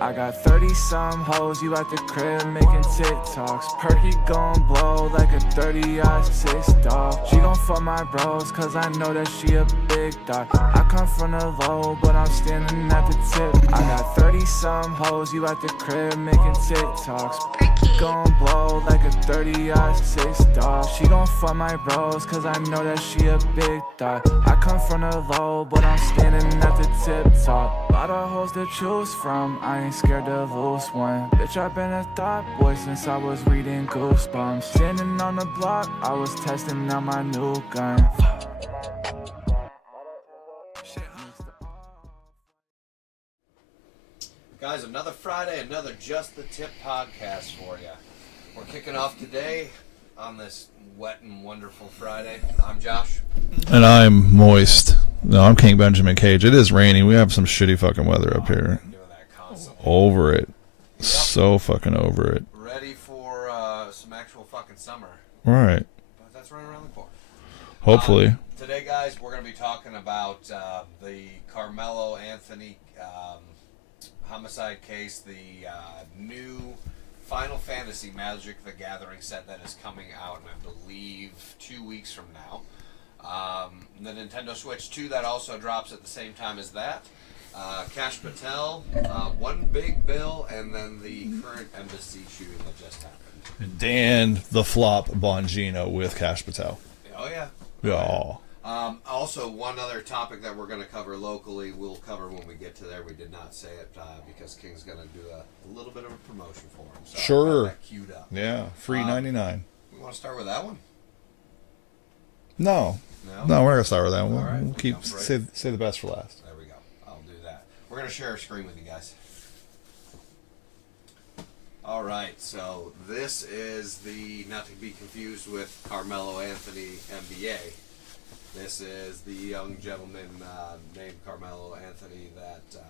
I got 30-some hoes, you at the crib making TikToks. Perky gon' blow like a 30-06 dog. She gon' fuck my bros, cause I know that she a big dog. I come from the low, but I'm standing at the tip. I got 30-some hoes, you at the crib making TikToks. Perky gon' blow like a 30-06 dog. She gon' fuck my bros, cause I know that she a big dog. I come from the low, but I'm standing at the tip top. Lot of hoes to choose from, I ain't scared to lose one. Bitch, I've been a thought boy since I was reading Goosebumps. Standing on the block, I was testing out my new gun. Guys, another Friday, another Just the Tip podcast for you. We're kicking off today on this wet and wonderful Friday. I'm Josh. And I'm moist. No, I'm King Benjamin Cage. It is raining. We have some shitty fucking weather up here. Doing that constantly. Over it. Yep. So fucking over it. Ready for some actual fucking summer. Right. But that's right around the corner. Hopefully. Today, guys, we're going to be talking about the Carmelo Anthony homicide case, the new Final Fantasy Magic the Gathering set that is coming out in, I believe, 2 weeks from now. The Nintendo Switch 2 that also drops at the same time as that. Kash Patel, One Big Bill, and then the current embassy shooting that just happened. Dan the Flop Bongino with Kash Patel. Oh, yeah. Yeah. Also, one other topic that we're going to cover locally, we'll cover when we get to there. We did not say it because King's going to do a little bit of a promotion for him. So Sure. I've got that queued up. Yeah. Free 99. We want to start with that one? No. No? We're going to start with that one. All right, We'll we'll keep jump right say the best for last. There we go. I'll do that. We're going to share a screen with you guys. All right, so this is the, not to be confused with Carmelo Anthony NBA. This is the young gentleman named Carmelo Anthony that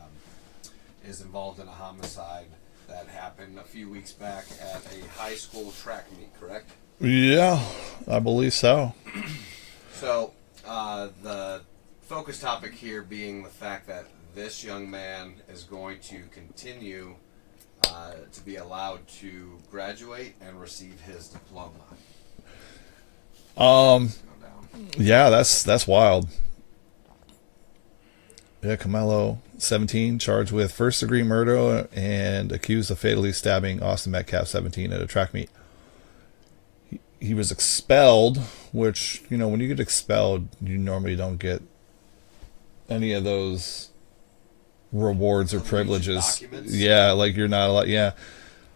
is involved in a homicide that happened a few weeks back at a high school track meet, correct? Yeah, I believe so. So, the focus topic here being the fact that this young man is going to continue to be allowed to graduate and receive his diploma. Yeah, that's wild. Yeah, Carmelo, 17, charged with first-degree murder and accused of fatally stabbing Austin Metcalf, 17, at a track meet. He was expelled, which, you know, when you get expelled, you normally don't get any of those rewards or privileges. Documents? Yeah, like you're not allowed. Yeah.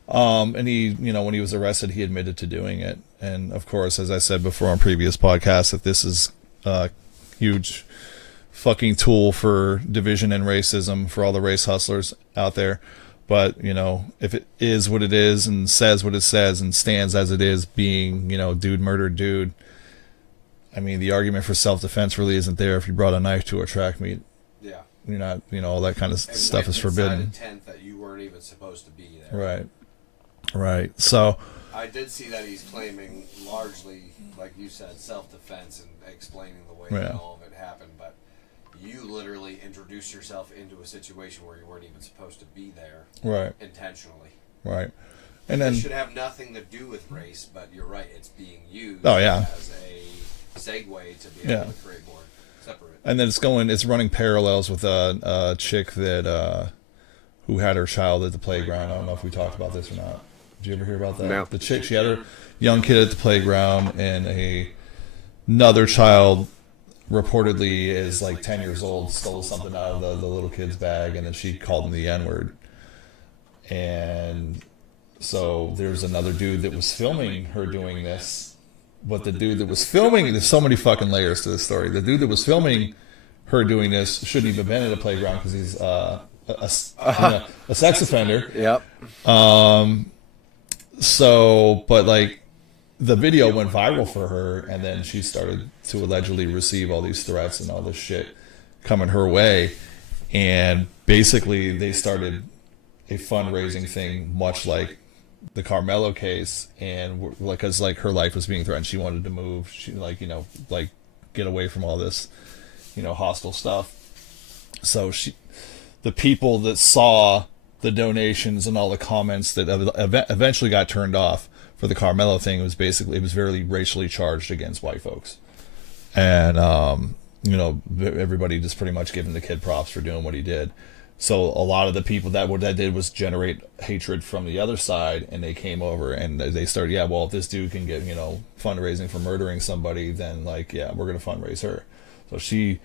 And he, you know, when he was arrested, he admitted to doing it. And of course, as I said before on previous podcasts, that this is a huge fucking tool for division and racism for all the race hustlers out there. But, you know, if it is what it is and says what it says and stands as it is, being, you know, dude murdered dude, I mean, the argument for self-defense really isn't there if you brought a knife to a track meet. Yeah. You're not, you know, all that kind of And stuff is with forbidden. intent that you weren't even supposed to be there. Right. Right. So, I did see that he's claiming largely, like you said, self-defense and explaining the way that Yeah. all of it happened. But you literally introduced yourself into a situation where you weren't even supposed to be there right. intentionally. Right. And then, It should have nothing to do with race, but you're right, it's being used Oh, yeah. as a segue to be able to create more separate. and then it's running parallels with a chick that, who had her child at the playground. I don't know if we talked about this or not. Did you ever hear about that? No. The chick, she had her young kid at the playground, and another child reportedly is like 10 years old, stole something out of the little kid's bag, and then she called him the N-word. And so there's another dude that was filming her doing this, but the dude that was filming, there's so many fucking layers to this story. The dude that was filming her doing this shouldn't even have been at a playground because he's a sex offender. Yep. So, but like, the video went viral for her, and then she started to allegedly receive all these threats and all this shit coming her way. And basically, they started a fundraising thing, much like the Carmelo case, and like, cause like her life was being threatened, she wanted to move. She like, you know, like get away from all this, you know, hostile stuff. So the people that saw the donations and all the comments that eventually got turned off for the Carmelo thing, it was very racially charged against white folks, and you know, everybody just pretty much giving the kid props for doing what he did. So a lot of the people that what that did was generate hatred from the other side, and they came over and they started, yeah, well, if this dude can get, you know, fundraising for murdering somebody, then like, yeah, we're gonna fundraise her. So she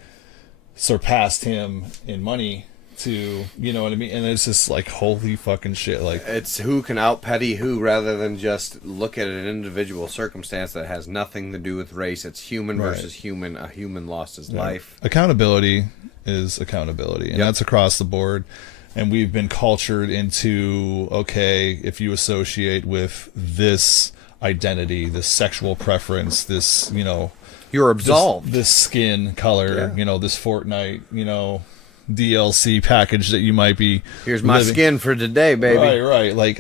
surpassed him in money to, you know what I mean? And it's just like, holy fucking shit. Like, it's who can out petty who, rather than just look at an individual circumstance that has nothing to do with race. It's human versus human. A human lost his life. Accountability is accountability, and that's across the board. And we've been cultured into, okay, if you associate with this identity, this sexual preference, this, you know, you're absolved. This skin color, you know, this Fortnite, you know, DLC package that you might be. Here's my skin for today, baby. Right. Like,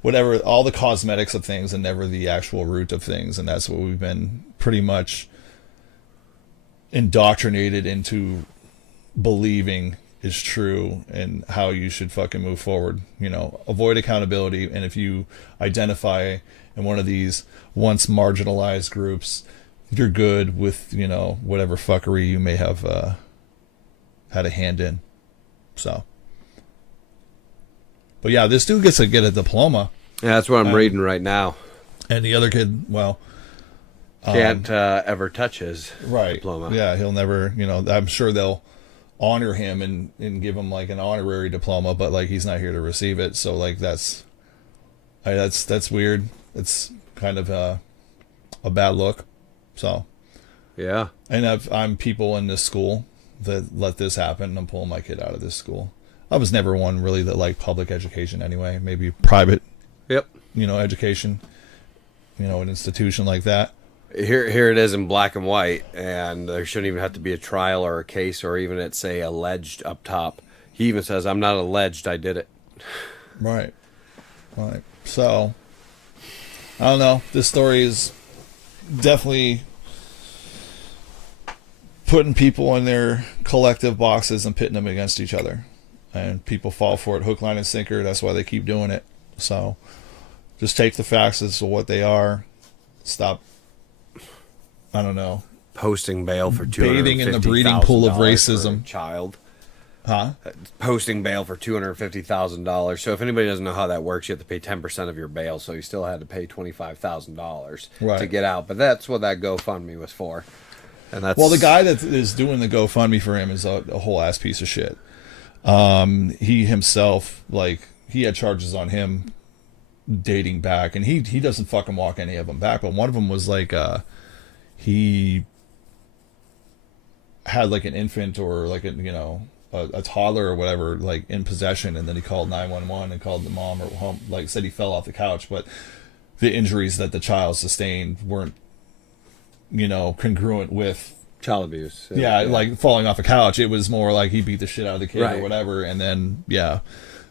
whatever, all the cosmetics of things and never the actual root of things. And that's what we've been pretty much indoctrinated into believing is true and how you should fucking move forward. You know, avoid accountability. And if you identify in one of these once marginalized groups, you're good with, you know, whatever fuckery you may have had a hand in. So, but yeah, this dude gets to get a diploma. Yeah, that's what I'm reading right now. And the other kid, well, can't ever touch his diploma. Yeah, he'll never, you know, I'm sure they'll honor him and give him like an honorary diploma, but like he's not here to receive it. So like that's weird. It's kind of a bad look. So yeah, and I'm people in this school that let this happen, and I'm pulling my kid out of this school. I was never one really that liked public education anyway. Maybe private, you know, education, you know, an institution like that. Here it is in black and white, and there shouldn't even have to be a trial or a case, or even it say alleged up top. He even says, "I'm not alleged, I did it." Right. So I don't know. This story is definitely putting people in their collective boxes and pitting them against each other, and people fall for it hook, line, and sinker. That's why they keep doing it. So just take the facts as to what they are. Stop, I don't know, posting bail for bathing in the breeding pool of racism. Child, posting bail for $250,000. So if anybody doesn't know how that works, you have to pay 10% of your bail. So you still had to pay $25,000 to get out. But that's what that GoFundMe was for. And that's, well, the guy that is doing the GoFundMe for him is a whole ass piece of shit. He himself, like, he had charges on him dating back, and he doesn't fucking walk any of them back. But one of them was like, he had like an infant or like a toddler or whatever, like in possession, and then he called 911 and called the mom or home, like said he fell off the couch, but the injuries that the child sustained weren't, you know, congruent with child abuse. Yeah, like falling off a couch. It was more like he beat the shit out of the kid or whatever, and then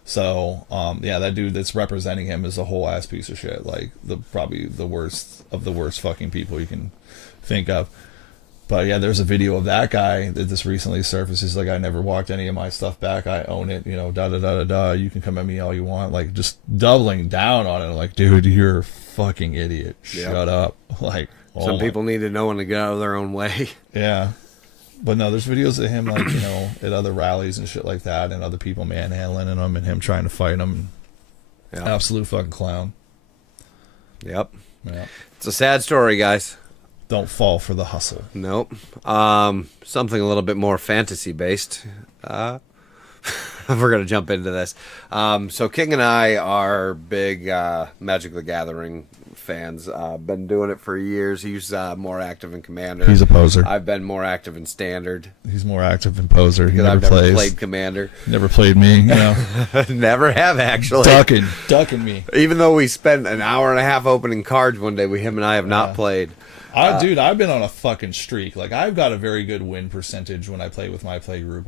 so that dude that's representing him is a whole ass piece of shit. Like probably the worst of the worst fucking people you can think of. But yeah, there's a video of that guy that just recently surfaced. He's like, I never walked any of my stuff back. I own it, you know, You can come at me all you want. Like, just doubling down on it. Like, dude, you're a fucking idiot. Shut up. Like, some people need to know when to get out of their own way. Yeah. But no, there's videos of him, like, you know, at other rallies and shit like that, and other people manhandling him and him trying to fight him. Absolute fucking clown. Yep. Yeah. It's a sad story, guys. Don't fall for the hustle. Nope. Something a little bit more fantasy based. We're going to jump into this. So King and I are big Magic the Gathering fans. Been doing it for years. He's more active in Commander. He's a poser. I've been more active in Standard. He's more active in Poser. He never played Commander. Never played me, you know. Never have, actually. Ducking me. Even though we spent an hour and a half opening cards one day, him and I have not played. Dude, I've been on a fucking streak. Like, I've got a very good win percentage when I play with my play group.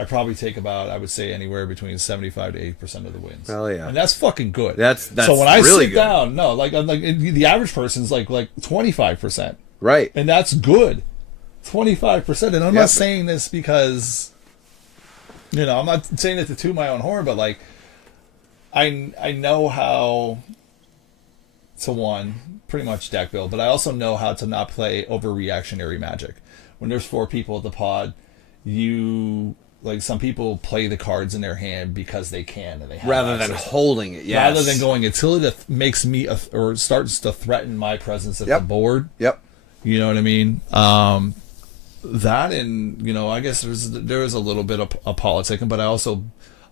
I probably take about, I would say, anywhere between 75 to 80% of the wins. Hell yeah. And that's fucking good. That's so when I really sit good. down, no, like the average person's like 25%, Right. and that's good. 25%, and I'm Yep. not saying this because, you know, I'm not saying it to toot my own horn, but like, I know how to pretty much deck build, but I also know how to not play overreactionary Magic. When there's 4 people at the pod, some people play the cards in their hand because they can and they have Rather than access. holding it, yes. Rather than going until it makes me or starts to threaten my presence at Yep. the board. Yep. You know what I mean? That, and you know, I guess there is a little bit of politicking, but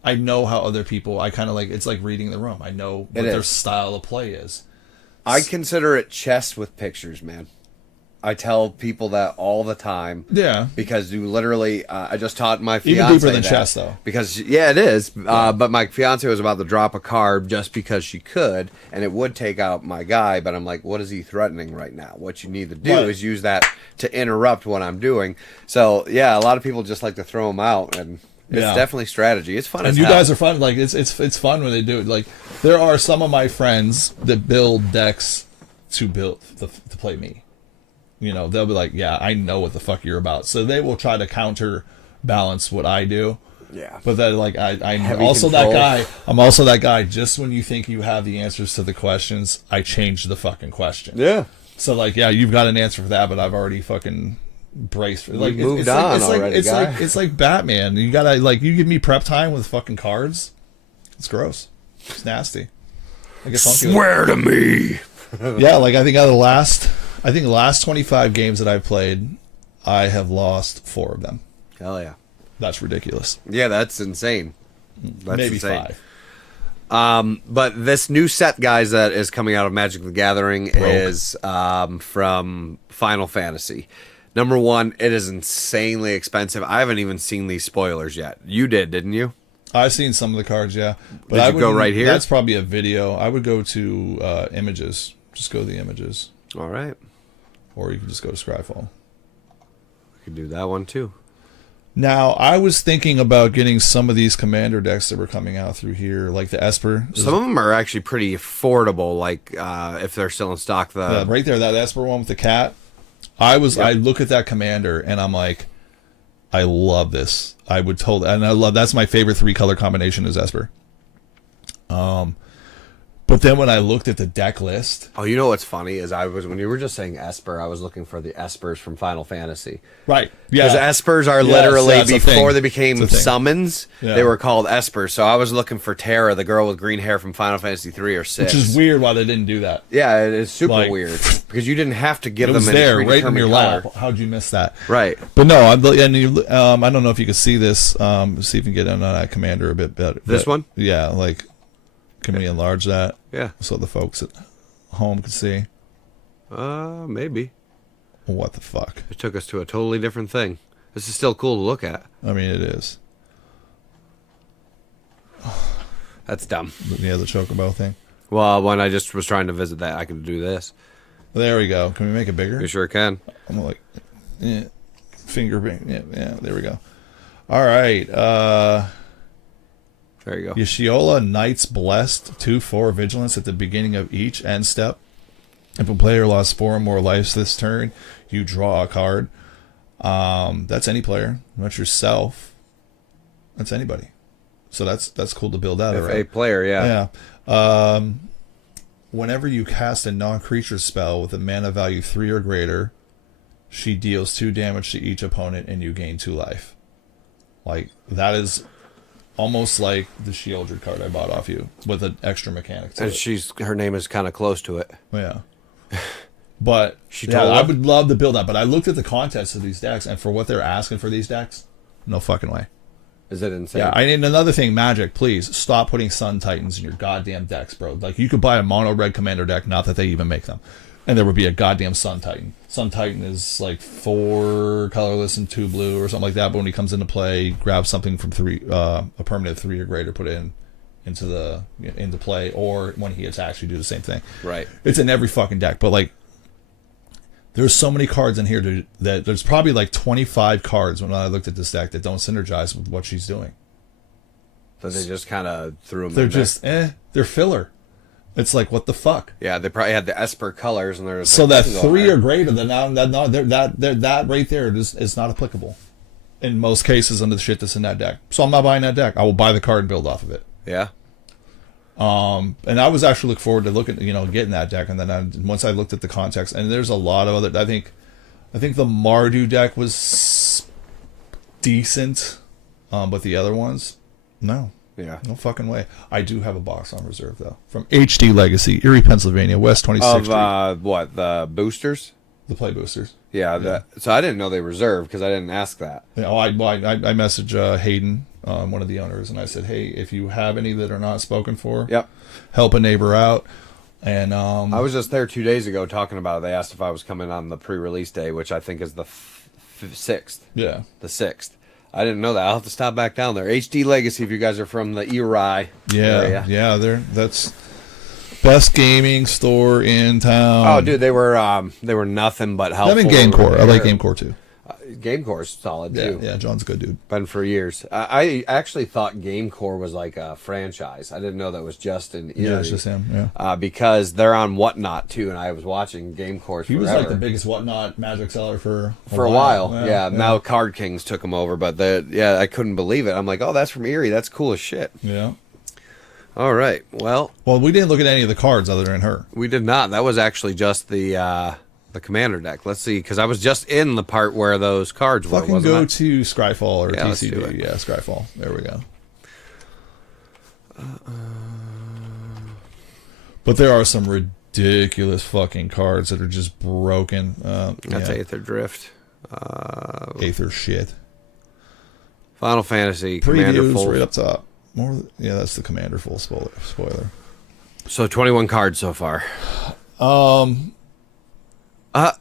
I know how other people. I kind of it's like reading the room. I know what their style of play is. I consider it chess with pictures, man. I tell people that all the time. Yeah. Because you literally, I just taught my Even fiance deeper than that. chess, though. Because yeah, it is. But my fiance was about to drop a card just because she could, and it would take out my guy. But I'm like, what is he threatening right now? What you need to do Right. is use that to interrupt what I'm doing. So yeah, a lot of people just like to throw them out, and it's Yeah. definitely strategy. It's fun. And as you hell. guys are fun. Like it's fun when they do it. Like there are some of my friends that build decks to play me. You know, they'll be like, yeah, I know what the fuck you're about. So they will try to counterbalance what I do. Yeah. But then, like, I'm Heavy also control. that guy. I'm also that guy. Just when you think you have the answers to the questions, I change the fucking question. Yeah. So, like, yeah, you've got an answer for that, but I've already fucking braced for like. moved on it's already, it's guy. like it's like Batman. You gotta you give me prep time with fucking cards. It's gross. It's nasty. I guess Swear to me. yeah, like I think out of the last 25 games that I've played, I have lost 4 of them. Hell yeah. That's ridiculous. Yeah, that's insane. That's Maybe insane. 5. But this new set, guys, that is coming out of Magic the Gathering Broke. is from Final Fantasy. Number 1, it is insanely expensive. I haven't even seen these spoilers yet. You did, didn't you? I've seen some of the cards, yeah. But Did I you go wouldn't- right here? That's probably a video. I would go to images. Just go to the images. All right. Or you can just go to Scryfall. We could do that one too. Now, I was thinking about getting some of these commander decks that were coming out through here, like the Esper. Some of them are actually pretty affordable, like if they're still in stock. Yeah, right there, that Esper one with the cat. I look at that commander and I'm like, I love this. I would totally, and that's my favorite 3-color combination is Esper. But then when I looked at the deck list, Oh, you know what's funny is when you were just saying Esper, I was looking for the Espers from Final Fantasy. right? Because Yeah, Espers are Yes, literally, that's a before thing. they became It's a thing. summons, Yeah. they were called Espers. So I was looking for Terra, the girl with green hair from Final Fantasy 3 or 6. which is weird why they didn't do that. Yeah, it is super Like- weird. Because you didn't have to give It them was any there, right in predetermined your color. lap. How'd you miss that? Right. But no, I don't know if you can see this. See if you can get in on that commander a bit better. This But, one? Yeah, like, can we enlarge that? Yeah. So the folks at home can see. Maybe. What the fuck? It took us to a totally different thing. This is still cool to look at. I mean, it is. That's dumb. Yeah, the chocobo thing. Well, when I just was trying to visit that, I could do this. There we go. Can we make it bigger? You sure can. I'm like, yeah, finger bang. Yeah, there we go. All right. There you go. Yashiola Knights Blessed 2/4 Vigilance at the beginning of each end step. If a player lost 4 or more lives this turn, you draw a card. That's any player, not yourself. That's anybody. So that's cool to build out. If right? a player, yeah. Yeah. Whenever you cast a non-creature spell with a mana value 3 or greater, she deals 2 damage to each opponent and you gain 2 life. Like, that is almost like the Shieldred card I bought off you with an extra mechanic to And it. her name is kind of close to it. Yeah. But She yeah, told I her? would love to build that, but I looked at the contests of these decks, and for what they're asking for these decks, no fucking way. Is it insane? Yeah, I need another thing, Magic, please stop putting Sun Titans in your goddamn decks, bro. Like, you could buy a mono red commander deck, not that they even make them, and there would be a goddamn Sun Titan. Sun Titan is like 4 colorless and 2 blue or something like that, but when he comes into play, grab something from 3, a permanent 3 or greater, put it into play, or when he attacks, you do the same thing. Right. It's in every fucking deck, but like, There's so many cards in here that there's probably like 25 cards when I looked at this deck that don't synergize with what she's doing. So they just kind of threw them. They're in there. just they're filler. It's like, what the fuck? Yeah, they probably had the Esper colors, and there's So like, that 3 or greater, then that right there is not applicable in most cases under the shit that's in that deck. So I'm not buying that deck. I will buy the card and build off of it. Yeah. And I was actually looking forward to getting that deck, and then once I looked at the context, and there's a lot of other. I think the Mardu deck was decent, but the other ones, no. Yeah. No fucking way. I do have a box on reserve, though. From HD Legacy, Erie, Pennsylvania, West 26th Street. Of what, the boosters? The play boosters. Yeah. So I didn't know they reserved because I didn't ask that. I messaged Hayden, one of the owners, and I said, hey, if you have any that are not spoken for, Yep. help a neighbor out. And I was just there 2 days ago talking about it. They asked if I was coming on the pre-release day, which I think is the 6th. yeah. The 6th. I didn't know that. I'll have to stop back down there. HD Legacy, if you guys are from the Erie area. Yeah, that's best gaming store in town. Oh, dude, they were nothing but helpful. I'm in GameCore. I like GameCore too. GameCore's solid Yeah, too. yeah, John's a good dude. Been for years. I actually thought GameCore was like a franchise. I didn't know that was just in Erie. Yeah, it's just him. Yeah, because they're on Whatnot too, and I was watching GameCore. he was like the biggest Whatnot Magic seller for a while. Yeah, now Card Kings took him over, but I couldn't believe it. I'm like, oh, that's from Erie. That's cool as shit. Yeah. All right. Well, we didn't look at any of the cards other than her. we did not. That was actually just the commander deck. Let's see, because I was just in the part where those cards were. Fucking Wasn't go I? to Scryfall or Yeah, let's do TCG. it. Yeah, Scryfall. There we go. But there are some ridiculous fucking cards that are just broken. That's yeah. Aether Drift. Aether shit. Final Fantasy Commander Previews full. right up top. That's the Commander full spoiler. So 21 cards so far.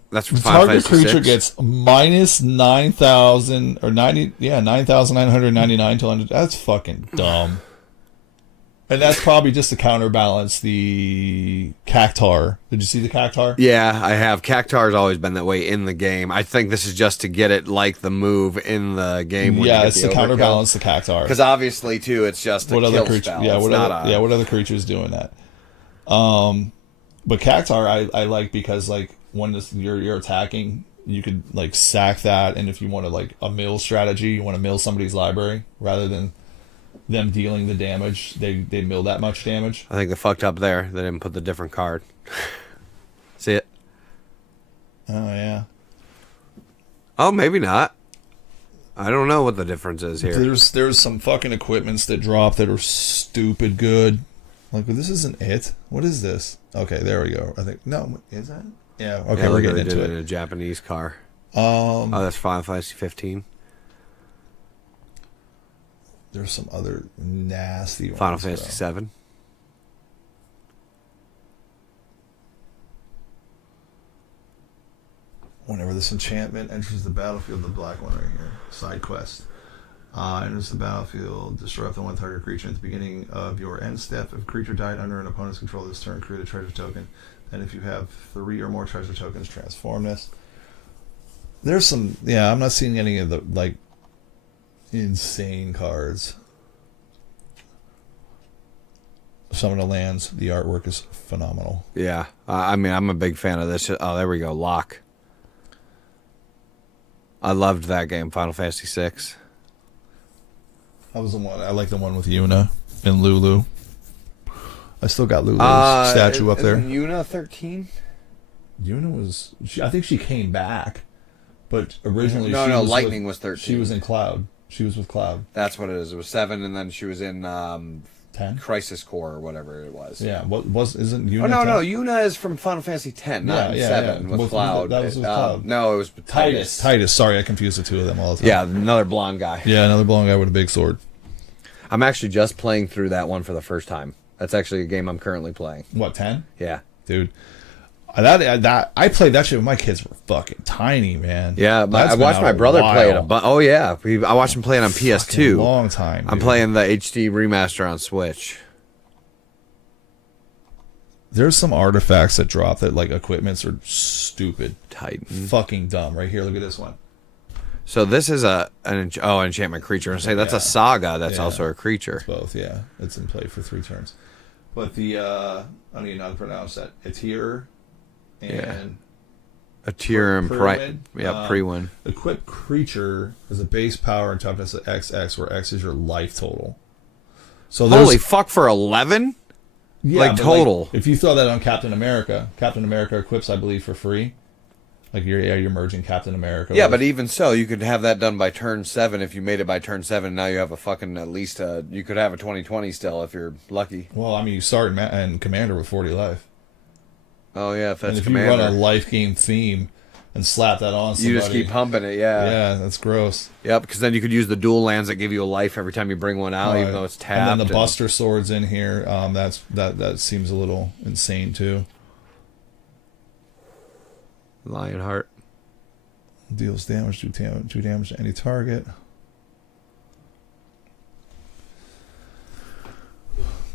That's for The Final target Fantasy creature 6. gets minus 9,000 or 9,999 to 100. That's fucking dumb. And that's probably just to counterbalance the Cactar. Did you see the Cactar? Yeah, I have. Cactar's always been that way in the game. I think this is just to get it like the move in the game. When Yeah, you it's get to the counterbalance the Cactar. Because obviously, too, it's just a What other kill creature? spell. Yeah, It's what not other? What other creatures doing that? But Cactar, I like because like when you're attacking, you could like sack that, and if you want to like a mill strategy, you want to mill somebody's library rather than them dealing the damage. They mill that much damage. I think they fucked up there. They didn't put the different card. See it? Oh yeah. Oh, maybe not. I don't know what the difference is here. There's some fucking equipments that drop that are stupid good. Like, well, this isn't it. What is this? Okay, there we go. I think no, is that? Yeah. Okay, Yeah, we're look at getting they did into it in it. a Japanese car. Oh, that's Final Fantasy 15. There's some other nasty ones. Final Fantasy bro. 7. Whenever this enchantment enters the battlefield, the black one right here, side quest. Enters the battlefield, destroy up to one target creature at the beginning of your end step. If a creature died under an opponent's control this turn, create a treasure token. And if you have 3 or more treasure tokens, transform this. There's some, yeah, I'm not seeing any of the, like, insane cards. Some of the lands, the artwork is phenomenal. Yeah. I mean, I'm a big fan of this. Oh, there we go. Lock. I loved that game, Final Fantasy 6. That was the one. I like the one with Yuna and Lulu. I still got Lulu's statue up there. Yuna 13? Yuna was. I think she came back, but originally No, she no, was Lightning with, was 13. She was in Cloud. She was with Cloud. That's what it is. It was 7, and then she was in 10. Crisis Core or whatever it was. Yeah. What isn't Yuna? Oh, no, 10? no. Yuna is from Final Fantasy 10, not Yeah, 7 yeah. with Cloud. That was with Cloud. No, it was with Titus. Titus. Sorry, I confuse the two of them all the time. Yeah, another blonde guy. Yeah, another blonde guy with a big sword. I'm actually just playing through that one for the first time. That's actually a game I'm currently playing. What 10? Yeah. Dude. That I played that shit when my kids were fucking tiny, man. Yeah, That's I been watched out my a brother play it. while. Oh, yeah. I watched him play it on PS2. Fucking long time. I'm dude. playing the HD remaster on Switch. there's some artifacts that drop that like equipments are stupid, Titan. fucking dumb. Right here, look at this one. So this is an enchantment creature. I say that's a saga. That's Yeah. also a creature. Both, yeah. It's in play for 3 turns. But the I don't even know how to pronounce that. It's here and A tier and Pre-win? pre-win. equipped creature has a base power and toughness of XX, where X is your life total. So there's Holy fuck for 11? yeah, like but, total. if you throw that on Captain America equips, I believe, for free. Like you're merging Captain America. Yeah, with- but even so, you could have that done by turn 7 if you made it by turn 7. Now you have a fucking at least you could have a 20/20 still if you're lucky. well, I mean, you start in Commander with 40 life. Oh yeah, if that's And if Commander. you run a life game theme and slap that on somebody, You just keep pumping it, yeah. yeah, that's gross. Yep, because then you could use the dual lands that give you a life every time you bring one out, even Right. though it's tapped. And then the Buster Swords in here. That seems a little insane too. Lionheart. Deals damage, do damage to any target.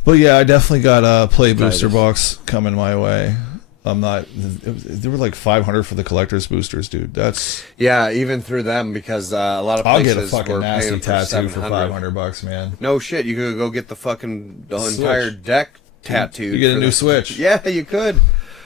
But yeah, I definitely got a play booster Titus. box coming my way. I'm not. There were like 500 for the collector's boosters, dude. That's. Yeah, even through them because a lot of I'll places get a fucking were nasty paying for tattoo for 700. $500, man. No shit, you could go get the Switch. entire deck tattooed. You get a for new the- Switch. Yeah, you could.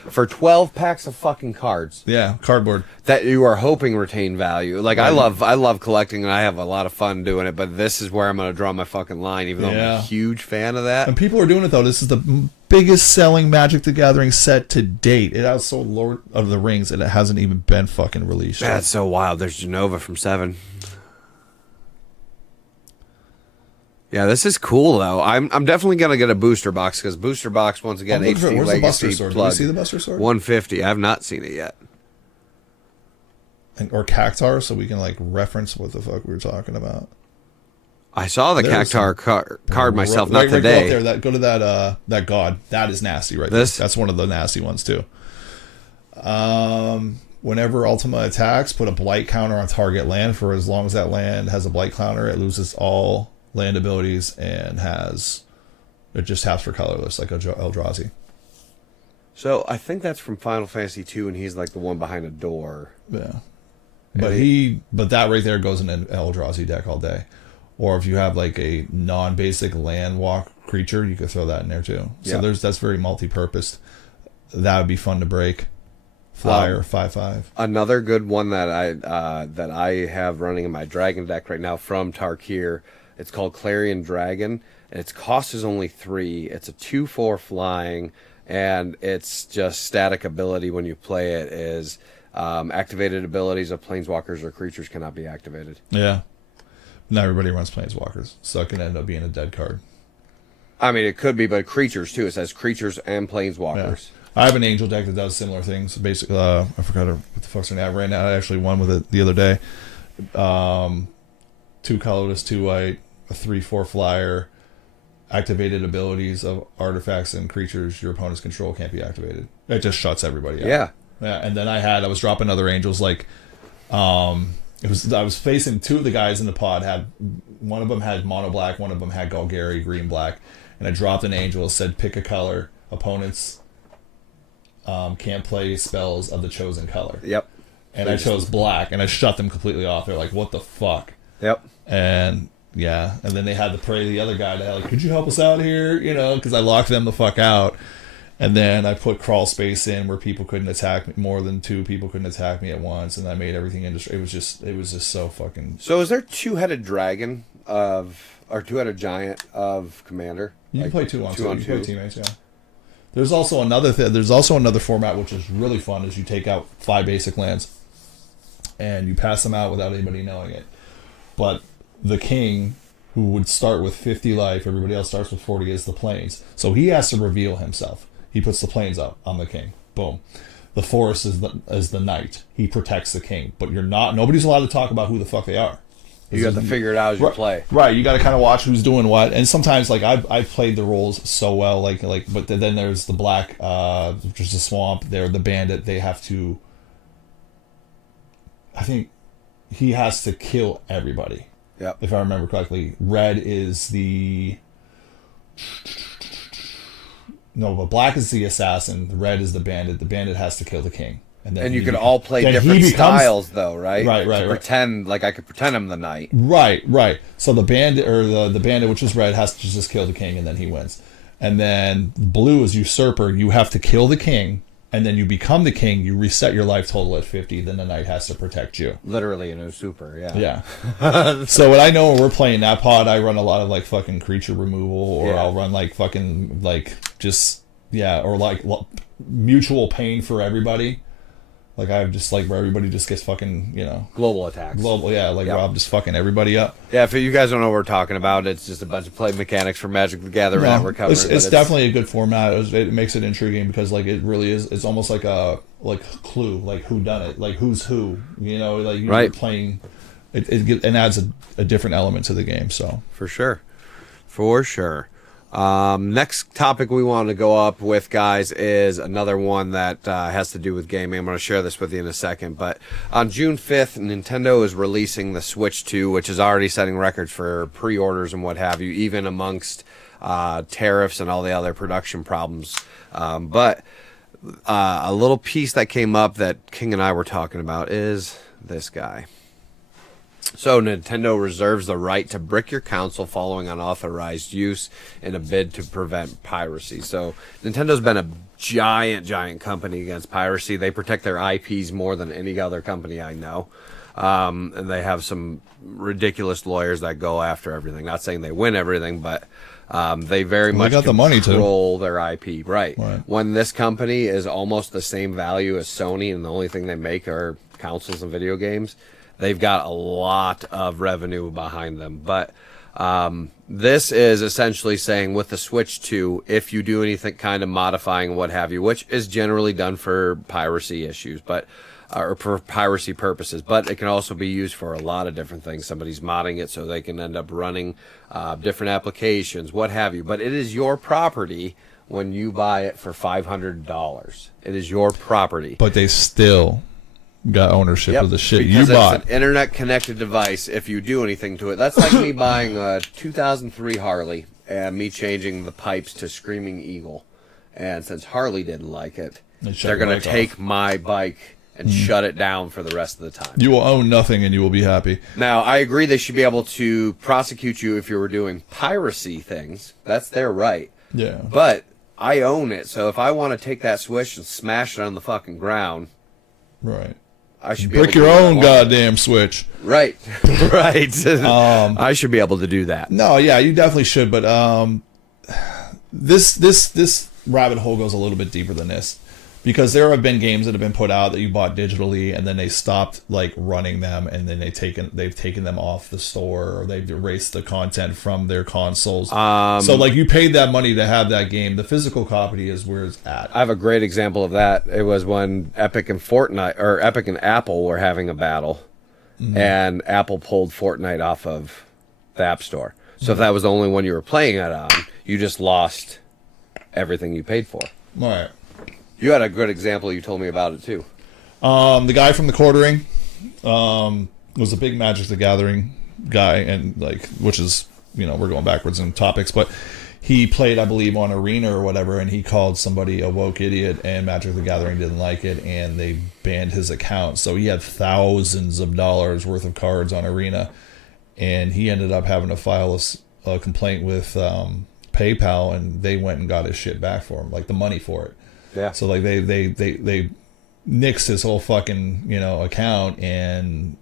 For 12 packs of fucking cards Yeah, cardboard. that you are hoping retain value. Like I love collecting and I have a lot of fun doing it, but this is where I'm going to draw my fucking line, even though I'm Yeah. a huge fan of that. And people are doing it though. This is the biggest selling Magic the Gathering set to date. It outsold Lord of the Rings, and it hasn't even been fucking released. yet. That's so wild. There's Genova from 7. Yeah, this is cool though. I'm definitely gonna get a booster box because booster box once again. I'm looking for it. HC Where's the Legacy Buster Sword? Do plug. you see the Buster Sword? 150. I have not seen it yet. Or Cactar, so we can like reference what the fuck we were talking about. I saw the There's Cactar card myself, not Right, go up today. there. Go to that god. That is nasty, right? This? There. That's one of the nasty ones too. Whenever Ultima attacks, put a blight counter on target land for as long as that land has a blight counter. It loses all land abilities and it just taps for colorless like Eldrazi. So I think that's from Final Fantasy 2, and he's like the one behind a door. Yeah. But that right there goes in an Eldrazi deck all day. Or if you have like a non-basic land walk creature, you could throw that in there too. So Yeah. that's very multi-purposed. That would be fun to break. Flyer 5/5. Another good one that I have running in my dragon deck right now from Tarkir. It's called Clarion Dragon, and its cost is only 3. It's a 2/4 flying, and it's just static ability when you play it is activated abilities of planeswalkers or creatures cannot be activated. Yeah. Not everybody runs Planeswalkers, so it can end up being a dead card. I mean, it could be, but creatures too. It says creatures and Yeah. planeswalkers. I have an angel deck that does similar things. Basically, I forgot what the fuck's her name. Right now, I actually won with it the other day. 2 colorless, 2 white, a 3/4 flyer. Activated abilities of artifacts and creatures your opponents control can't be activated. It just shuts everybody out. Yeah. Yeah, and then I was dropping other angels like, I was facing 2 of the guys in the pod. One of them had mono black, one of them had Golgari green black, and I dropped an angel. Said pick a color. Opponents can't play spells of the chosen color. Yep. And I chose black, and I shut them completely off. They're like, "What the fuck?" Yep. And yeah, and then they had to pray the other guy to like, "Could you help us out here?" You know, because I locked them the fuck out. And then I put crawl space in where people couldn't attack me, more than 2 people couldn't attack me at once, and I made everything indestructible. It was just so fucking. So is there 2-headed dragon or 2-headed giant of Commander? You can Like play 2 on 2. You can play 2. teammates, yeah. There's also another There's also another format which is really fun. Is you take out 5 basic lands, and you pass them out without anybody knowing it. But the king, who would start with 50 life, everybody else starts with 40, is the plains. So he has to reveal himself. He puts the plains up on the king. Boom. The forest is the knight. He protects the king. But nobody's allowed to talk about who the fuck they are. You got to figure it out as you Right, play. Right, you got to kind of watch who's doing what, and sometimes like I've played the roles so well, but then there's the black, which is the swamp. They're the bandit. They have to. I think he has to kill everybody. Yep. If I remember correctly, red is the No, but black is the assassin. Red is the bandit. The bandit has to kill the king. Then And you he could becomes- all play then he different becomes- styles, though, right? Right, To right, right. pretend, like I could pretend I'm the knight. Right. So the bandit, or the bandit, which is red, has to just kill the king, and then he wins. And then blue is usurper. You have to kill the king, and then you become the king. You reset your life total at 50. Then the knight has to protect you. Literally in a super, yeah. Yeah. So what I know when we're playing that pod, I run a lot of like fucking creature removal, or Yeah. I'll run like fucking like just or like mutual pain for everybody. Like I have just like where everybody just gets fucking Global attacks. global, like Yep. Rob just fucking everybody up. Yeah, if you guys don't know what we're talking about, it's just a bunch of play mechanics for Magic the Gathering that we're covering. It's but definitely a good format. It makes it intriguing because like it really is. It's almost like a Clue, like who done it, like who's who. Like you're Right. playing. It adds a different element to the game. So For sure. Next topic we want to go up with, guys, is another one that has to do with gaming. I'm going to share this with you in a second. But on June 5th, Nintendo is releasing the Switch 2, which is already setting records for pre-orders and what have you, even amongst tariffs and all the other production problems. But a little piece that came up that King and I were talking about is this guy. So Nintendo reserves the right to brick your console following unauthorized use in a bid to prevent piracy. So Nintendo's been a giant company against piracy. They protect their IPs more than any other company I know. And they have some ridiculous lawyers that go after everything. Not saying they win everything, but they very much got the money to. control their IP. Right. Right. When this company is almost the same value as Sony and the only thing they make are consoles and video games, they've got a lot of revenue behind them. But this is essentially saying with the Switch 2, if you do anything kind of modifying, what have you, which is generally done for piracy issues, or for piracy purposes, but it can also be used for a lot of different things. Somebody's modding it so they can end up running different applications, what have you. But it is your property when you buy it for $500. It is your property. but they still got ownership of the shit because you bought. it's an internet connected device. If you do anything to it, that's like me buying a 2003 Harley and me changing the pipes to Screaming Eagle. And since Harley didn't like it, They shut they're your going to bike take my bike and shut it down for the rest of the time. You will own nothing and you will be happy. Now, I agree they should be able to prosecute you if you were doing piracy things. That's their right. Yeah. But I own it, so if I want to take that Switch and smash it on the fucking ground, Right. I should be Brick able to your do what I own want. goddamn Switch. Right, right. I should be able to do that. No, yeah, you definitely should, but this rabbit hole goes a little bit deeper than this. Because there have been games that have been put out that you bought digitally and then they stopped like running them and then they've taken them off the store or they've erased the content from their consoles. So like you paid that money to have that game. The physical copy is where it's at. I have a great example of that. It was when Epic and Apple were having a battle, and Apple pulled Fortnite off of the App Store. So if that was the only one you were playing it on, you just lost everything you paid for. All right. You had a good example. You told me about it too. The guy from the Quartering was a big Magic the Gathering guy, and like, which is, we're going backwards in topics, but he played, I believe, on Arena or whatever, and he called somebody a woke idiot, and Magic the Gathering didn't like it, and they banned his account. So he had thousands of dollars worth of cards on Arena, and he ended up having to file a complaint with PayPal, and they went and got his shit back for him, like the money for it. Yeah. So like they nixed his whole fucking account, and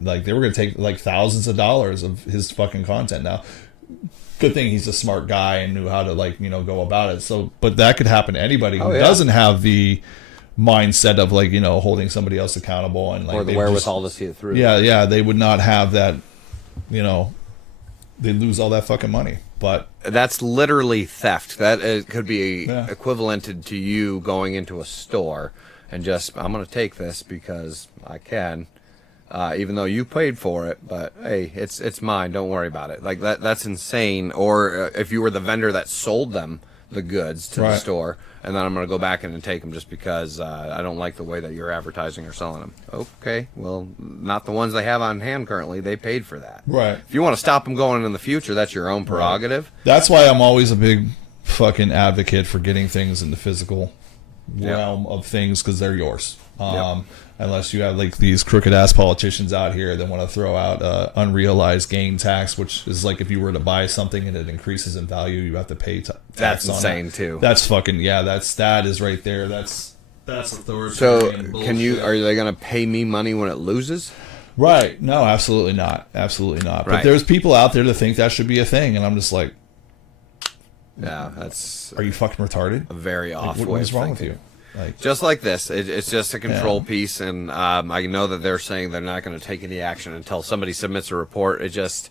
like they were gonna take like thousands of dollars of his fucking content. Now, good thing he's a smart guy and knew how to go about it. So, but that could happen to anybody who doesn't have the mindset of holding somebody else accountable and like Or the wherewithal to see it through. Yeah, they would not have that. They lose all that fucking money. But That's literally theft. That could be Yeah. equivalented to you going into a store and just, I'm going to take this because I can, even though you paid for it. But hey, it's mine. Don't worry about it. Like that's insane. Or if you were the vendor that sold them the goods to the Right. store, and then I'm going to go back in and take them just because I don't like the way that you're advertising or selling them. Okay, well, not the ones they have on hand currently. They paid for that. Right. If you want to stop them going in the future, that's your own prerogative. that's why I'm always a big fucking advocate for getting things in the physical Yep. realm of things because they're yours. Yep. Unless you have like these crooked ass politicians out here that want to throw out unrealized gain tax, which is like if you were to buy something and it increases in value, you have to pay tax. That's on insane it. too. That's fucking that is right there. That's authoritarian. So can you? bullshit. Are they going to pay me money when it loses? Right? No, absolutely not. Absolutely not. But Right. there's people out there that think that should be a thing, and I'm just like, Yeah, that's are you fucking retarded? a very off What way is of wrong with thinking. you? Like, Just like this, it's just a control Yeah. piece, and I know that they're saying they're not going to take any action until somebody submits a report. It just,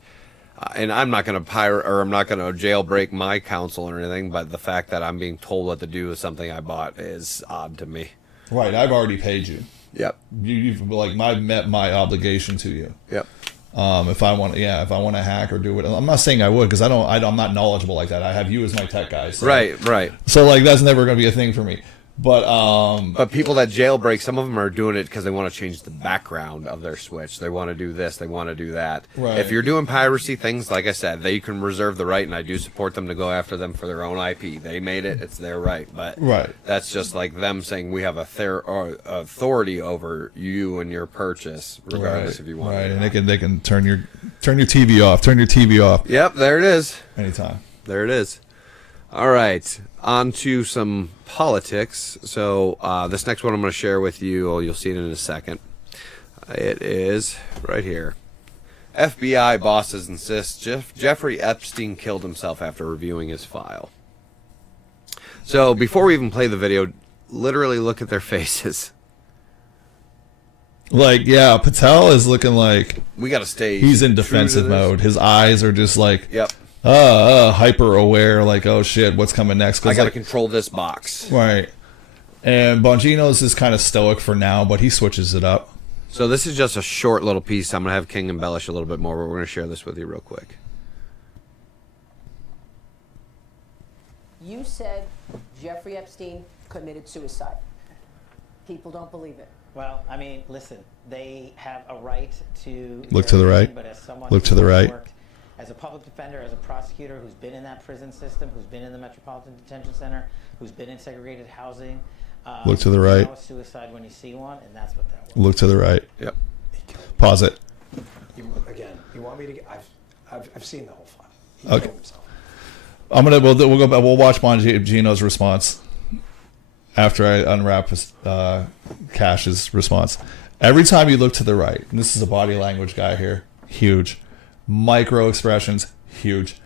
and I'm not going to pirate or I'm not going to jailbreak my counsel or anything, but the fact that I'm being told what to do with something I bought is odd to me. right? I've already paid you. Yep. You've like I've met my obligation to you. Yep. If I want to hack or do it, I'm not saying I would because I'm not knowledgeable like that. I have you as my tech guy. So, Right. So like that's never going to be a thing for me. But But people that jailbreak, some of them are doing it because they want to change the background of their Switch. They want to do this, they want to do that. Right. If you're doing piracy things, like I said, they can reserve the right, and I do support them to go after them for their own IP. They made it; it's their right. But Right. that's just like them saying we have authority over you and your purchase, regardless if you want. Right, it or and not. they can turn your TV off. Turn your TV off Yep, there it is. anytime. There it is. All right, on to some politics. So this next one I'm going to share with you, you'll see it in a second. It is right here. FBI bosses insist Jeffrey Epstein killed himself after reviewing his file. So before we even play the video, literally look at their faces. Like, yeah, Patel is looking like We got to stay. he's in true to defensive this. mode. His eyes are just like, Yep. hyper aware. Like, oh shit, what's coming next? 'Cause, I got to like, control this box. right. And Bongino's is kind of stoic for now, but he switches it up. So this is just a short little piece. I'm going to have King embellish a little bit more, but we're going to share this with you real quick. You said Jeffrey Epstein committed suicide. People don't believe it. Well, I mean, listen, they have a right to Look to the their right. opinion, but as someone Look to who the has right. worked as a public defender, as a prosecutor who's been in that prison system, who's been in the Metropolitan Detention Center, who's been in segregated housing. Look to the you right. know suicide when you see one, and that's what that was. Look to the right. Yep. Pause it. You want me to get? I've seen the whole file. He Okay. killed himself. We'll go back. We'll watch Bongino's response after I unwrap Cash's response. Every time you look to the right, and this is a body language guy here, huge. Micro expressions, huge.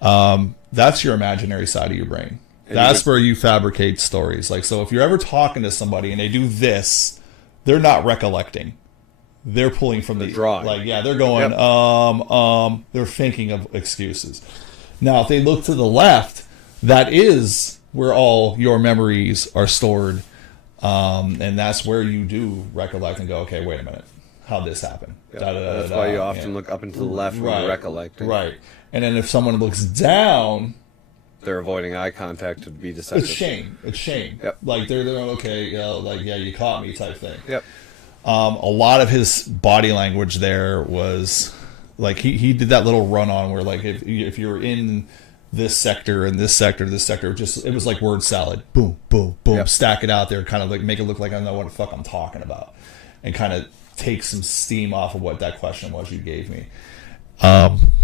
That's your imaginary side of your brain. That's where you fabricate stories. Like, so if you're ever talking to somebody and they do this, they're not recollecting. They're pulling from the drawing. Like, yeah, they're going, Yep. they're thinking of excuses. Now, if they look to the left, that is where all your memories are stored. And that's where you do recollect and go, okay, wait a minute. How'd this happen? Yep. Da-da-da-da-da. That's why you often Yeah. look up and to the left when you're recollecting. Right. And then if someone looks down, They're avoiding eye contact to be deceptive. it's shame. It's shame. Yep. Like they're okay, like yeah, you caught me type thing. Yep. A lot of his body language there was like he did that little run on where like if you're in this sector and this sector, it was like word salad. Boom, boom, boom. Yep. Stack it out there, kind of like make it look like I know what the fuck I'm talking about, and kind of take some steam off of what that question was you gave me.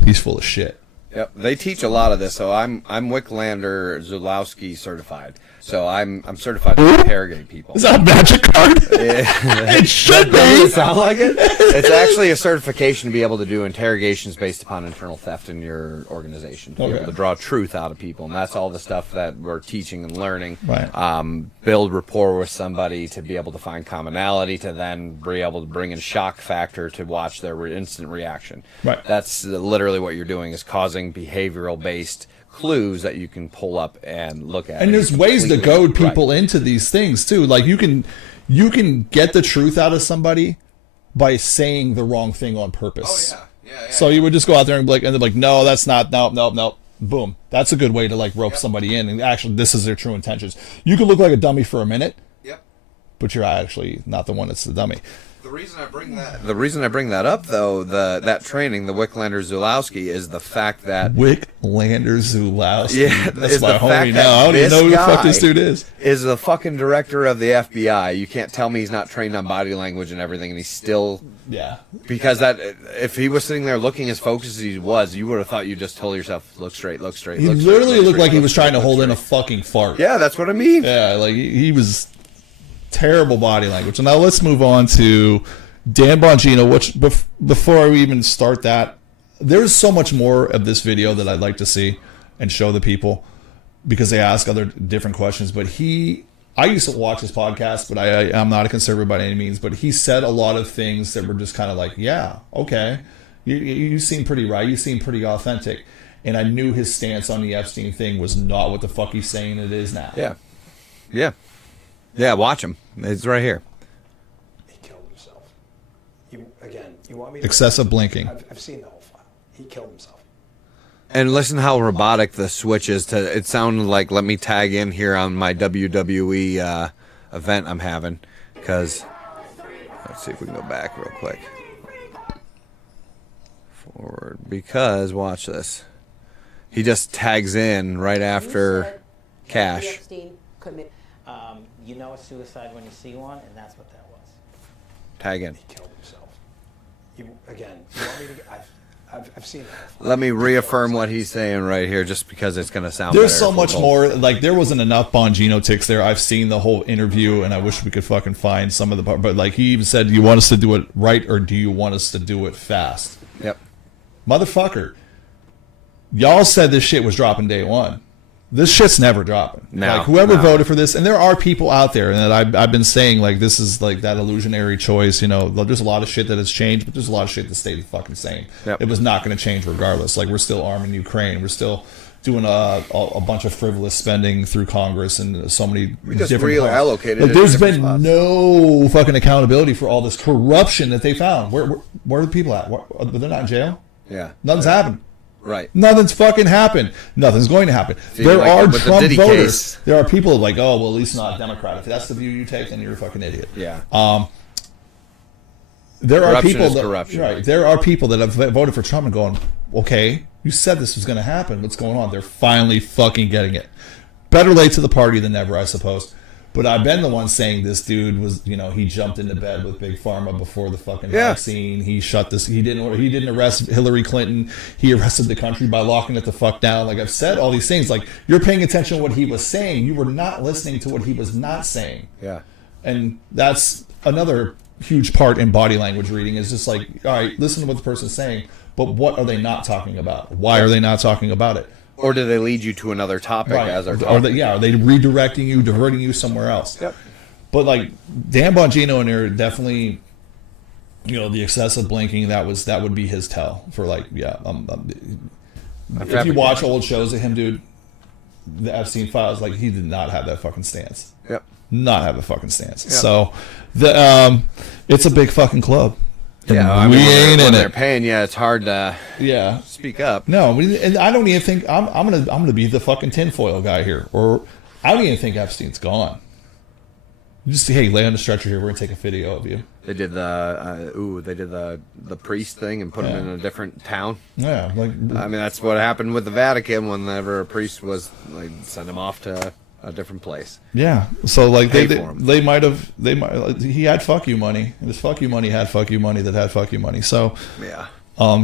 He's full of shit. Yep. They teach a lot of this. So I'm Wicklander Zulowski certified. So I'm certified to interrogate people. Is that a magic card? It should Doesn't be. it sound like it? It's actually a certification to be able to do interrogations based upon internal theft in your organization, to be Okay. able to draw truth out of people, and that's all the stuff that we're teaching and learning. Right. Build rapport with somebody to be able to find commonality, to then be able to bring in shock factor to watch their instant reaction. Right. That's literally what you're doing, is causing behavioral based clues that you can pull up and look at. And there's ways to completely- goad people Right. into these things too. Like you can get the truth out of somebody by saying the wrong thing on purpose. Oh yeah. So you would just go out there and be like, and they're like, no, that's not, nope. Boom. That's a good way to like rope somebody in. And actually, this is their true intentions. You can look like a dummy for a minute, Yep. but you're actually not the one that's the dummy. The reason I bring that up, though, that training, the Wicklander Zulowski, is the fact that Wicklander Zulowski. Yeah, That's is my the fact homie that now. I don't even this know who the fuck guy this dude is the fucking director of the FBI. You can't tell me he's not trained on body language and everything, and he's still. Yeah. Because that, if he was sitting there looking as focused as he was, you would have thought you just told yourself, look straight, look straight. He look straight, literally look looked straight, like he look was straight, trying to look hold in a straight. fucking fart. Yeah, that's what I mean. Yeah, like he was terrible body language. So now let's move on to Dan Bongino, which before we even start that, there's so much more of this video that I'd like to see and show the people because they ask other different questions. But I used to watch his podcast, but I'm not a conservative by any means, but he said a lot of things that were just kind of like, yeah, okay. You seem pretty right. You seem pretty authentic. And I knew his stance on the Epstein thing was not what the fuck he's saying it is now. Yeah. Yeah. Yeah, watch him. It's right here. He killed himself. You want me to... Excessive blinking. I've seen the whole file. He killed himself. And listen how robotic the switch is to. It sounded like, let me tag in here on my WWE event I'm having, because let's see if we can go back real quick. Forward, because watch this. He just tags in right after Cash. Epstein commit. You know a suicide when you see one, and that's what that was. Tag in. He killed himself. You want me to... I've seen the whole file. Let me reaffirm what he's saying right here, just because it's going to sound. There's better so if we much both- more. Like there wasn't enough Bongino ticks there. I've seen the whole interview, and I wish we could fucking find some of the part. But like he even said, "Do you want us to do it right, or do you want us to do it fast?" Yep. Motherfucker, y'all said this shit was dropping day one. This shit's never dropping. No, like whoever no. voted for this, and there are people out there, and that I've been saying like this is like that illusionary choice. You know, there's a lot of shit that has changed, but there's a lot of shit that stayed the fucking same. Yep. It was not going to change regardless. Like we're still arming Ukraine. We're still doing a bunch of frivolous spending through Congress and so many We just different reallocated Like, it there's in been different spots. no fucking accountability for all this corruption that they found. Where are the people at? They're not in jail. Yeah. Nothing's happened. Right. Nothing's fucking happened. Nothing's going to happen. See, There like are with the Trump Diddy voters. case. There are people like, oh, well, at least not Democrat. If that's the view you take, then you're a fucking idiot. Yeah. There are Corruption people is that corruption. right. There are people that have voted for Trump and going, okay, you said this was going to happen. What's going on? They're finally fucking getting it. Better late to the party than never, I suppose. But I've been the one saying this dude was, you know, he jumped into bed with Big Pharma before the fucking vaccine. He shut this. He didn't arrest Hillary Clinton. He arrested the country by locking it the fuck down. Like I've said all these things. Like you're paying attention to what he was saying. You were not listening to what he was not saying. Yeah. And that's another huge part in body language reading is just like, all right, listen to what the person's saying, but what are they not talking about? Why are they not talking about it? Or do they lead you to another topic as they're Are talking? they redirecting you, diverting you somewhere else? Yep. But like Dan Bongino in there definitely, you know, the excessive blinking that would be his tell for like if you watch old shows of him, dude, the Epstein files, like he did not have that fucking stance. Yep. Not have a fucking stance. Yep. So it's a big fucking club. And Yeah, I mean, we when ain't in they're it. paying you, it's hard to Yeah. speak up. No, and I don't even think I'm gonna be the fucking tinfoil guy here, or I don't even think Epstein's gone. Just hey, lay on the stretcher here. We're gonna take a video of you. They did the priest thing and put him in a different town. Yeah, like I mean, that's what happened with the Vatican. Whenever a priest was, like, send him off to a different place. yeah. So like Pay for him. they might he had fuck you money. This fuck you money had fuck you money that had fuck you money. So Yeah.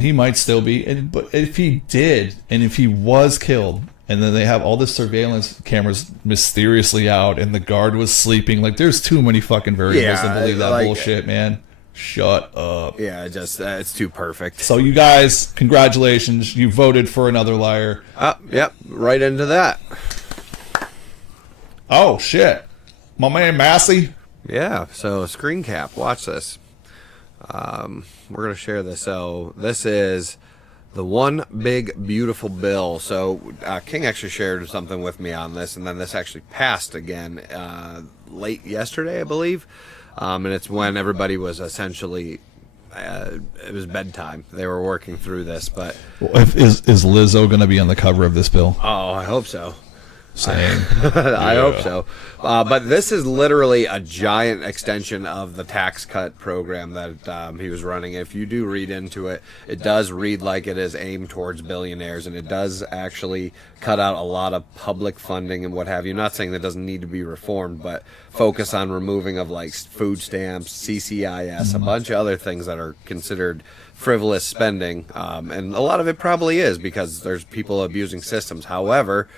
he might still be. But if he did, and if he was killed, and then they have all the surveillance cameras mysteriously out, and the guard was sleeping, like there's too many fucking variables to Yeah, believe that like- bullshit, man. Shut up. Yeah, just it's too perfect. So you guys, congratulations, you voted for another liar. Yep, right into that. Oh shit, my man Massey. Yeah, so screen cap, watch this. We're going to share this. So this is the One Big Beautiful Bill. So King actually shared something with me on this, and then this actually passed again late yesterday, I believe. And it's when everybody was essentially, it was bedtime. They were working through this, but... Is Lizzo going to be on the cover of this bill? Oh, I hope so. saying. I hope so. But this is literally a giant extension of the tax cut program that he was running. If you do read into it, it does read like it is aimed towards billionaires, and it does actually cut out a lot of public funding and what have you. Not saying that doesn't need to be reformed, but focus on removing of like food stamps, CCIS, a bunch of other things that are considered frivolous spending, and a lot of it probably is because there's people abusing systems. However,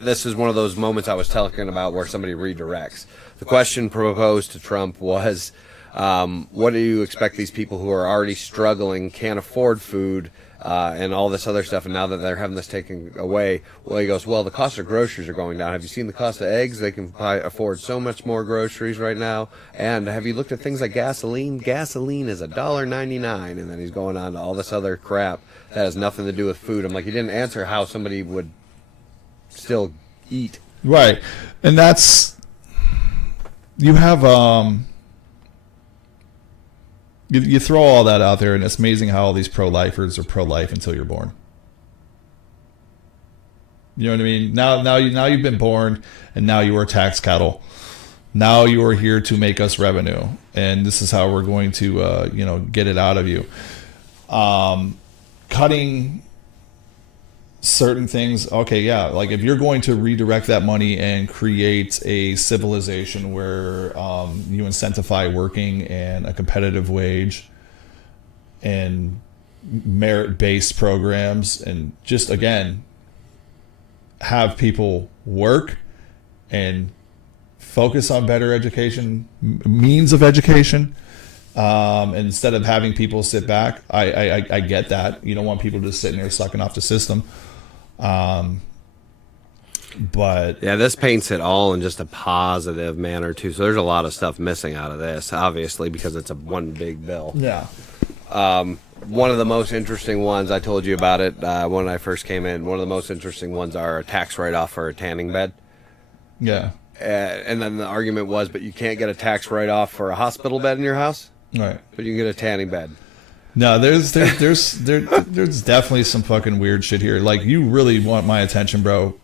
this is one of those moments I was talking about where somebody redirects. The question proposed to Trump was, what do you expect these people who are already struggling, can't afford food, and all this other stuff, and now that they're having this taken away, well, he goes, well, the cost of groceries are going down. Have you seen the cost of eggs? They can afford so much more groceries right now. And have you looked at things like gasoline? Gasoline is $1.99, and then he's going on to all this other crap that has nothing to do with food. I'm like, he didn't answer how somebody would still eat. Right. And that's, you have, you throw all that out there, and it's amazing how all these pro-lifers are pro-life until you're born. You know what I mean? Now you've been born, and now you are tax cattle. Now you are here to make us revenue, and this is how we're going to, get it out of you. Cutting certain things, okay, yeah, like if you're going to redirect that money and create a civilization where you incentivize working and a competitive wage and merit-based programs, and just again have people work and focus on better education, means of education, instead of having people sit back. I get that. You don't want people just sitting there sucking off the system. But yeah, this paints it all in just a positive manner too. So there's a lot of stuff missing out of this, obviously, because it's one big bill. yeah, One of the most interesting ones, I told you about it when I first came in. One of the most interesting ones are a tax write-off for a tanning bed. yeah, And then the argument was, but you can't get a tax write-off for a hospital bed in your house, right. but you can get a tanning bed. No, there's definitely some fucking weird shit here. Like, you really want my attention, bro?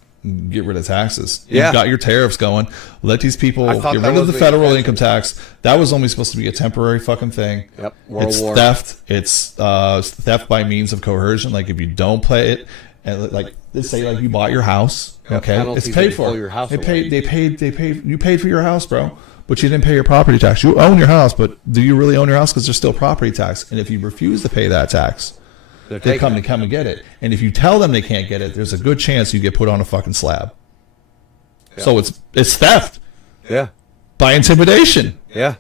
Get rid of taxes. Yeah. You've got your tariffs going. Let these people I get thought rid that of was the the federal intention. income tax. That was only supposed to be a temporary fucking thing. Yep. World It's War. theft. It's theft by means of coercion. Like, if you don't pay it, and like, let's say like you bought your house, Yep, okay, penalties it's if paid you for. pull your house They away. paid. You paid for your house, bro. But you didn't pay your property tax. You own your house, but do you really own your house? Because there's still property tax. And if you refuse to pay that tax, They're they taking come and get it. And if you tell them they can't get it, there's a good chance you get put on a fucking slab. Yeah. So it's theft Yeah. by intimidation. Yeah.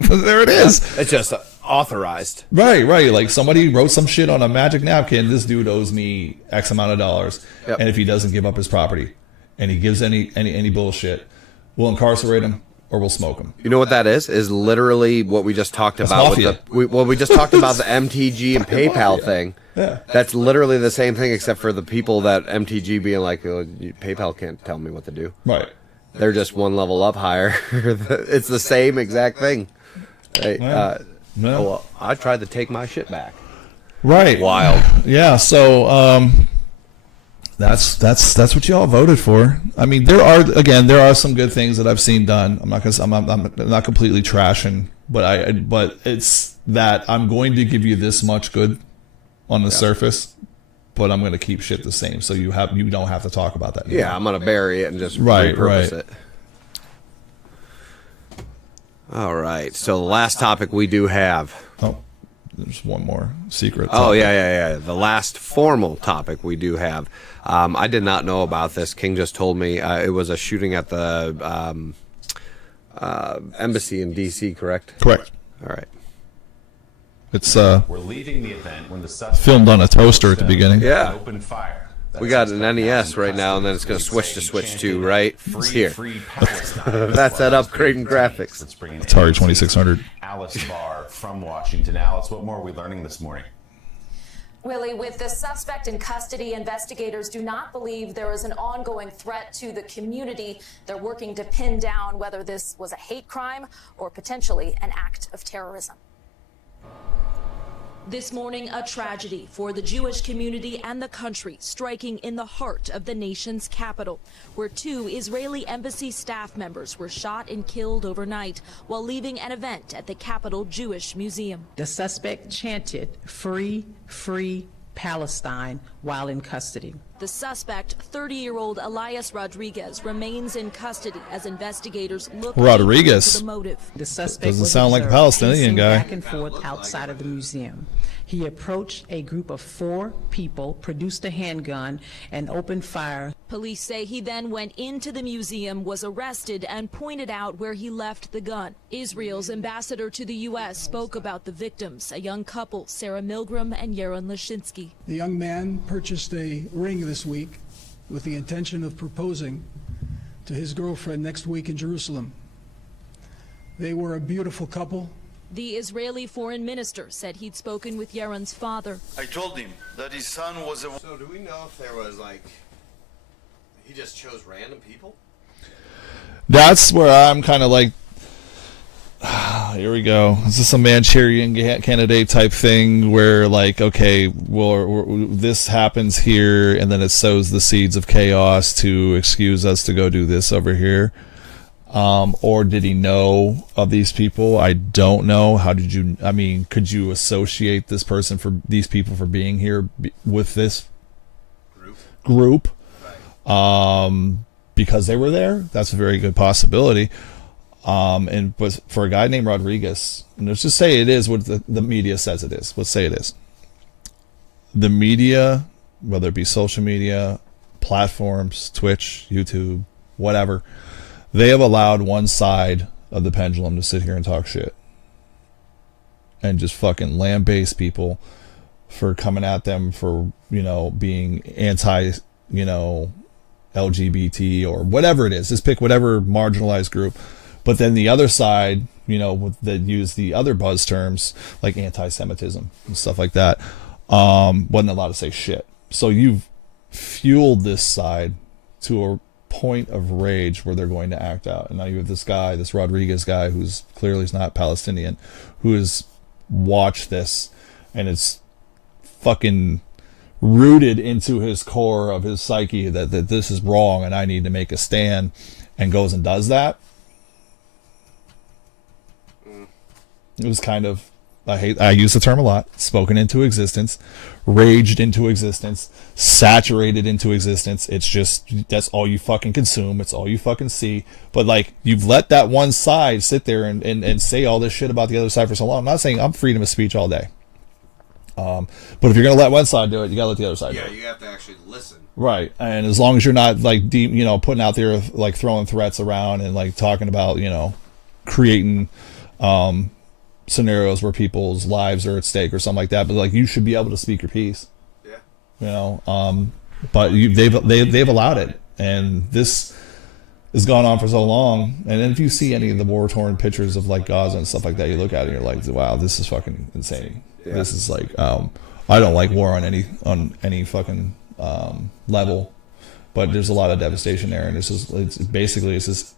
There it is. It's just authorized. Right. Like, somebody wrote some shit on a magic napkin. This dude owes me X amount of dollars. Yep. And if he doesn't give up his property and he gives any bullshit, we'll incarcerate him or we'll smoke him. You know what that is? Is literally what we just talked about mafia. with we just talked about the MTG and PayPal mafia. thing. Yeah. That's literally the same thing, except for the people that MTG being like, oh, PayPal can't tell me what to do. Right. They're just one level up higher. It's the same exact thing. Hey, Yeah. Yeah. oh, well, I tried to take my shit back. Right. Wild. Yeah. So that's what you all voted for. I mean, there are some good things that I've seen done. I'm not completely trashing, but it's that I'm going to give you this much good on the surface, but I'm going to keep shit the same. So you don't have to talk about that anymore. Yeah, I'm gonna bury it and just Right, repurpose right. it. All right. So the last topic we do have. Oh, there's one more secret. Oh, topic. yeah. The last formal topic we do have. I did not know about this. King just told me it was a shooting at the embassy in D.C., correct? Correct. All right. It's We're leaving the event when the suspect filmed on a toaster at the beginning. Yeah. opened fire. We got an NES right now, and then it's going to switch to Switch 2, right? It's here. That's that upgrade in graphics. Atari 2600. Alice Barr from Washington. Alice, what more are we learning this morning? Willie, with the suspect in custody, investigators do not believe there is an ongoing threat to the community. They're working to pin down whether this was a hate crime or potentially an act of terrorism. This morning, a tragedy for the Jewish community and the country, striking in the heart of the nation's capital, where 2 Israeli embassy staff members were shot and killed overnight while leaving an event at the Capitol Jewish Museum. The suspect chanted, "Free, free Palestine," while in custody. The suspect, 30-year-old Elias Rodriguez, remains in custody as investigators look Rodriguez. into the motive. The suspect Doesn't was sound like a observed Palestinian pacing guy. back and forth outside of the museum. He approached a group of 4 people, produced a handgun, and opened fire. Police say he then went into the museum, was arrested, and pointed out where he left the gun. Israel's ambassador to the U.S. spoke about the victims, a young couple, Sarah Milgram and Yaron Lashinsky. The young man purchased a ring this week with the intention of proposing to his girlfriend next week in Jerusalem. They were a beautiful couple. The Israeli foreign minister said he'd spoken with Yaron's father. I told him that his son was a... So do we know if there was, like, he just chose random people? That's where I'm kind of like, here we go. Is this a Manchurian candidate type thing where, like, okay, well, this happens here, and then it sows the seeds of chaos to excuse us to go do this over here? Or did he know of these people? I don't know. How did you, I mean, could you associate this person for these people for being here with this group? Because they were there? That's a very good possibility. But for a guy named Rodriguez, and let's just say it is what the media says it is. Let's say it is. The media, whether it be social media, platforms, Twitch, YouTube, whatever, they have allowed one side of the pendulum to sit here and talk shit and just fucking lambaste people for coming at them for, you know, being anti, you know, LGBT or whatever it is. Just pick whatever marginalized group. But then the other side, you know, that use the other buzz terms like anti-Semitism and stuff like that, wasn't allowed to say shit. So you've fueled this side to a point of rage where they're going to act out. And now you have this guy, this Rodriguez guy, who's clearly is not Palestinian, who has watched this, and it's fucking rooted into his core of his psyche that this is wrong and I need to make a stand, and goes and does that. It was kind of, I use the term a lot, spoken into existence, raged into existence, saturated into existence. It's just, that's all you fucking consume. It's all you fucking see. But like, you've let that one side sit there and say all this shit about the other side for so long. I'm not saying I'm freedom of speech all day. But if you're going to let one side do it, you got to let the other side do it. Yeah, you have to actually listen. Right. And as long as you're not like, you know, putting out there, like throwing threats around and like talking about, you know, creating, scenarios where people's lives are at stake or something like that, but like you should be able to speak your piece. Yeah. You know, but they've allowed it, and this has gone on for so long. And then if you see any of the war-torn pictures of like Gaza and stuff like that, you look at it and you're like, wow, this is fucking insane. Yeah. This is like, I don't like war on any fucking level, but there's a lot of devastation there, and it's just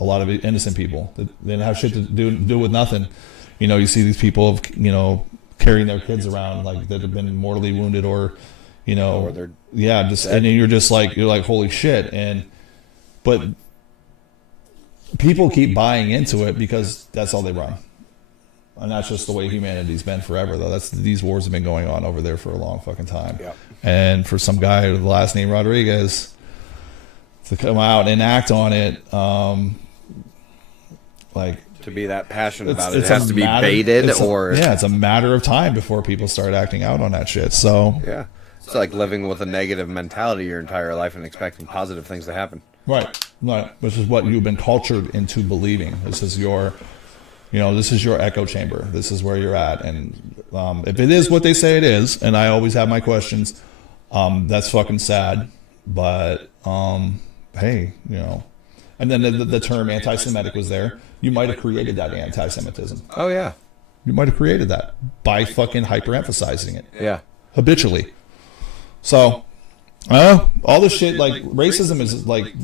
a lot of innocent people that they don't have shit to do with nothing. You know, you see these people, you know, carrying their kids around like that have been mortally wounded, or, you know, or they're just dead. And then you're like holy shit. But people keep buying into it because that's all they run, and that's just the way humanity's been forever. Though these wars have been going on over there for a long fucking time. Yeah. And for some guy with the last name Rodriguez to come out and act on it, like. To be that passionate about it, it has to be baited, or it's a matter of time before people start acting out on that shit. So yeah, it's like living with a negative mentality your entire life and expecting positive things to happen. Right, which is what you've been cultured into believing. This is your, you know, this is your echo chamber. This is where you're at, and if it is what they say it is, and I always have my questions, that's fucking sad. But hey, you know, and then the term anti-Semitic was there. You might have created that anti-Semitism. Oh, yeah. You might have created that by fucking hyper-emphasizing it. Yeah. Habitually. So, all this shit, like, racism is, like,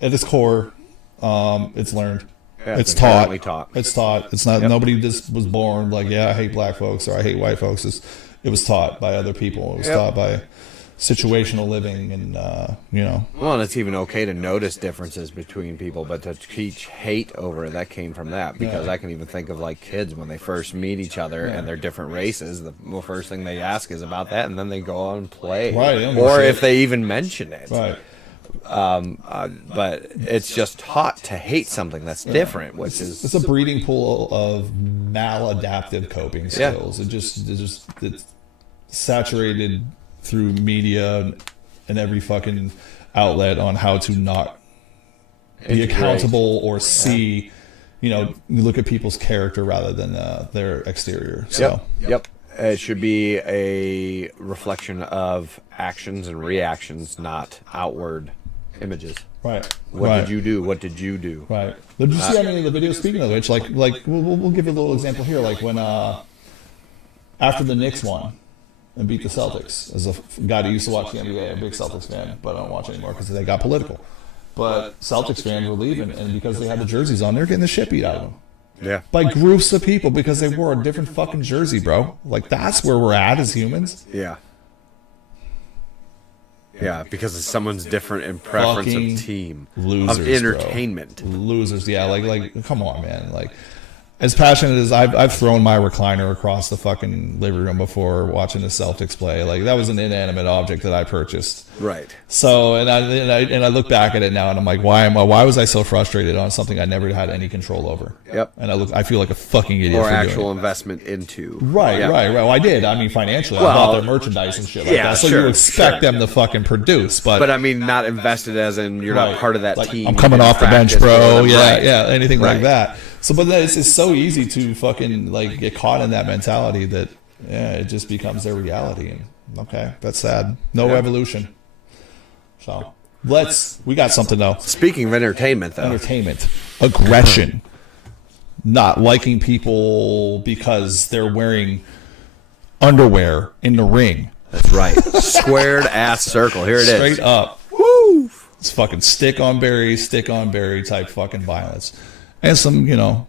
at its core, it's learned. Yeah, it's inherently taught. taught. It's taught. It's not. Nobody just was born like, yeah, I hate black folks or I hate white folks. It was taught by other people. It was taught by situational living, and Well, and it's even okay to notice differences between people, but to teach hate over it, that came from that. Because I can even think of like kids when they first meet each other and they're different races. The first thing they ask is about that, and then they go on and play, or if they even mention it. Right. But it's just taught to hate something that's different, which is it's a breeding pool of maladaptive coping skills. It's saturated through media and every fucking outlet on how to not be accountable or see, you look at people's character rather than their exterior. So. Yep. It should be a reflection of actions and reactions, not outward images. Right. What did you do? What did you do? Right. Did you see any of the videos? Speaking of which, like we'll give you a little example here. Like when after the Knicks won and beat the Celtics, as a guy who used to watch the NBA, a big Celtics fan, but I don't watch anymore because they got political. But Celtics fans were leaving, and because they had the jerseys on, they're getting the shit beat out of them. Yeah. By groups of people because they wore a different fucking jersey, bro. Like that's where we're at as humans. Yeah. Yeah, because of someone's different in preference Fucking of team, losers, of entertainment. Bro. Losers, yeah. Like, come on, man. Like, as passionate as I've thrown my recliner across the fucking living room before watching the Celtics play. Like that was an inanimate object that I purchased. Right. So and I look back at it now and I'm like, why was I so frustrated on something I never had any control over? Yep. And I feel like a fucking idiot. Or for actual doing investment into. Right. Well, I did. I mean, financially, I bought their merchandise and shit like that. So you expect them to fucking produce, but I mean, not invested as in you're not part of that like, team. I'm coming off the bench, bro. Yeah, right. yeah, anything like Right. that. So, but it's just so easy to fucking like get caught in that mentality that it just becomes their reality. And okay, that's sad. No evolution. So we got something though. Speaking of entertainment, though, aggression, not liking people because they're wearing underwear in the ring. That's right. Squared ass circle. Here it is. Straight up. Woo! It's fucking stick on berry type fucking violence. And some,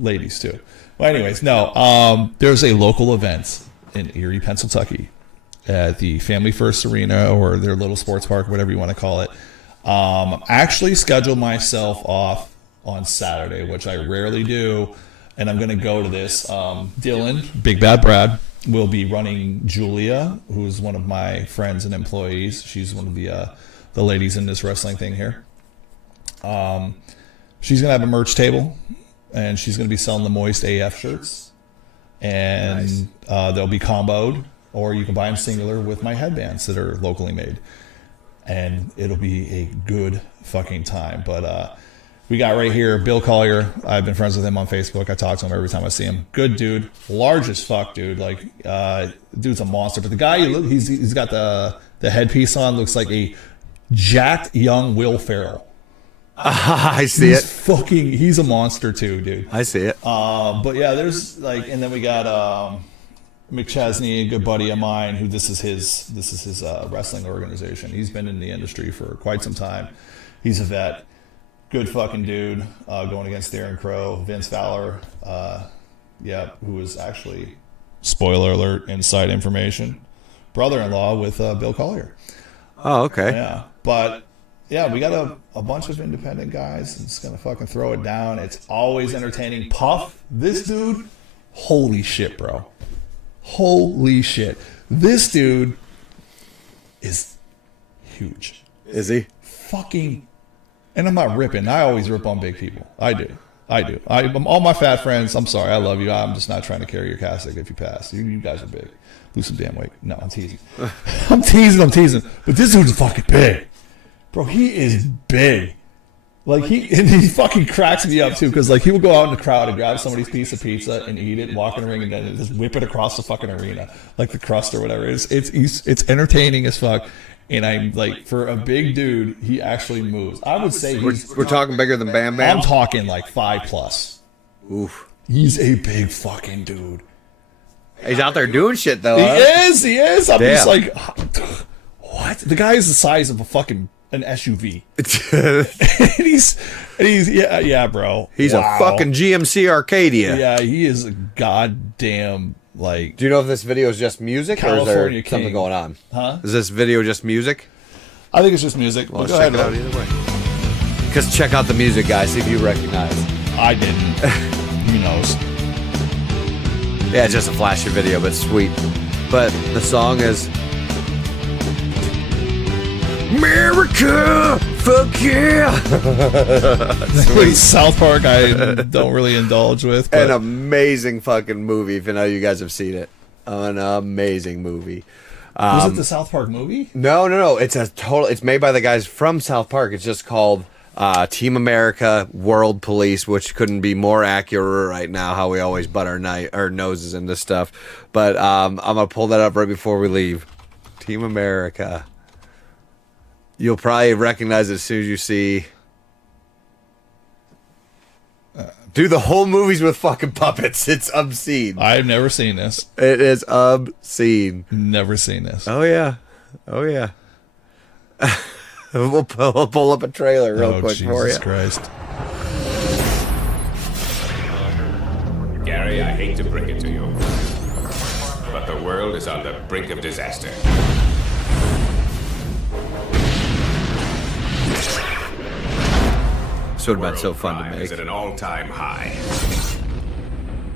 ladies too. Well, anyways, no. There's a local event in Erie, Pennsylvania, at the Family First Arena or their little sports park, whatever you want to call it. Actually scheduled myself off on Saturday, which I rarely do, and I'm going to go to this. Dylan, Big Bad Brad, will be running Julia, who's one of my friends and employees. She's one of the ladies in this wrestling thing here. She's going to have a merch table, and she's going to be selling the Moist AF shirts. And they'll be comboed, or you can buy them singular with my headbands that are locally made. And it'll be a good fucking time. But we got right here Bill Collier. I've been friends with him on Facebook. I talk to him every time I see him. Good dude. Large as fuck, dude. Like, dude's a monster. But the guy, he's got the headpiece on, looks like a jacked young Will Ferrell. I see it. He's a monster too, dude. I see it. But yeah, there's and then we got McChesney, a good buddy of mine, who this is his wrestling organization. He's been in the industry for quite some time. He's a vet. Good fucking dude. Going against Darren Crow, Vince Fowler, who was actually, spoiler alert, inside information, brother-in-law with Bill Collier. Oh, okay. Yeah, but yeah, we got a bunch of independent guys. It's gonna fucking throw it down. It's always entertaining. Puff, this dude, holy shit, bro. Holy shit. This dude is huge. Is he? Fucking, and I'm not ripping. I always rip on big people. I do. All my fat friends, I'm sorry, I love you. I'm just not trying to carry your cassock if you pass. You guys are big. Lose some damn weight. No, I'm teasing. I'm teasing. But this dude's fucking big. Bro, he is big. Like, he fucking cracks me up, too, because, like, he will go out in the crowd and grab somebody's piece of pizza and eat it, walk in the ring, and then just whip it across the fucking arena, like the crust or whatever. It's entertaining as fuck. And I'm like, for a big dude, he actually moves. I would say we're talking bigger than Bam Bam? I'm talking like 5+. Oof. He's a big fucking dude. He's out there doing shit, though. He is. I'm Damn. just like, what? The guy is the size of a fucking an SUV. and he's yeah, bro. He's a fucking GMC Arcadia. Yeah, he is a goddamn, like. Do you know if this video is just music or is there something going on? Huh? Is this video just music? I think it's just music. Well, let's check it out either way. Because check out the music, guys. See if you recognize. I didn't. Who knows? Yeah, it's just a flashy video, but sweet. But the song is America, fuck yeah. Sweet. South Park, I don't really indulge with. But An amazing fucking movie. If you know you guys have seen it, an amazing movie. Was it the South Park movie? No. It's made by the guys from South Park. It's just called Team America World Police, which couldn't be more accurate right now. How we always butt our noses into stuff. But I'm gonna pull that up right before we leave. Team America. You'll probably recognize it as soon as you see. Dude, the whole movie's with fucking puppets. It's obscene. I've never seen this. It is obscene. Never seen this. Oh yeah. We'll pull up a trailer real quick for you. Jesus Christ. Gary, I hate to break it to you, but the world is on the brink of disaster. This would have been so fun to make. Is at an all-time high,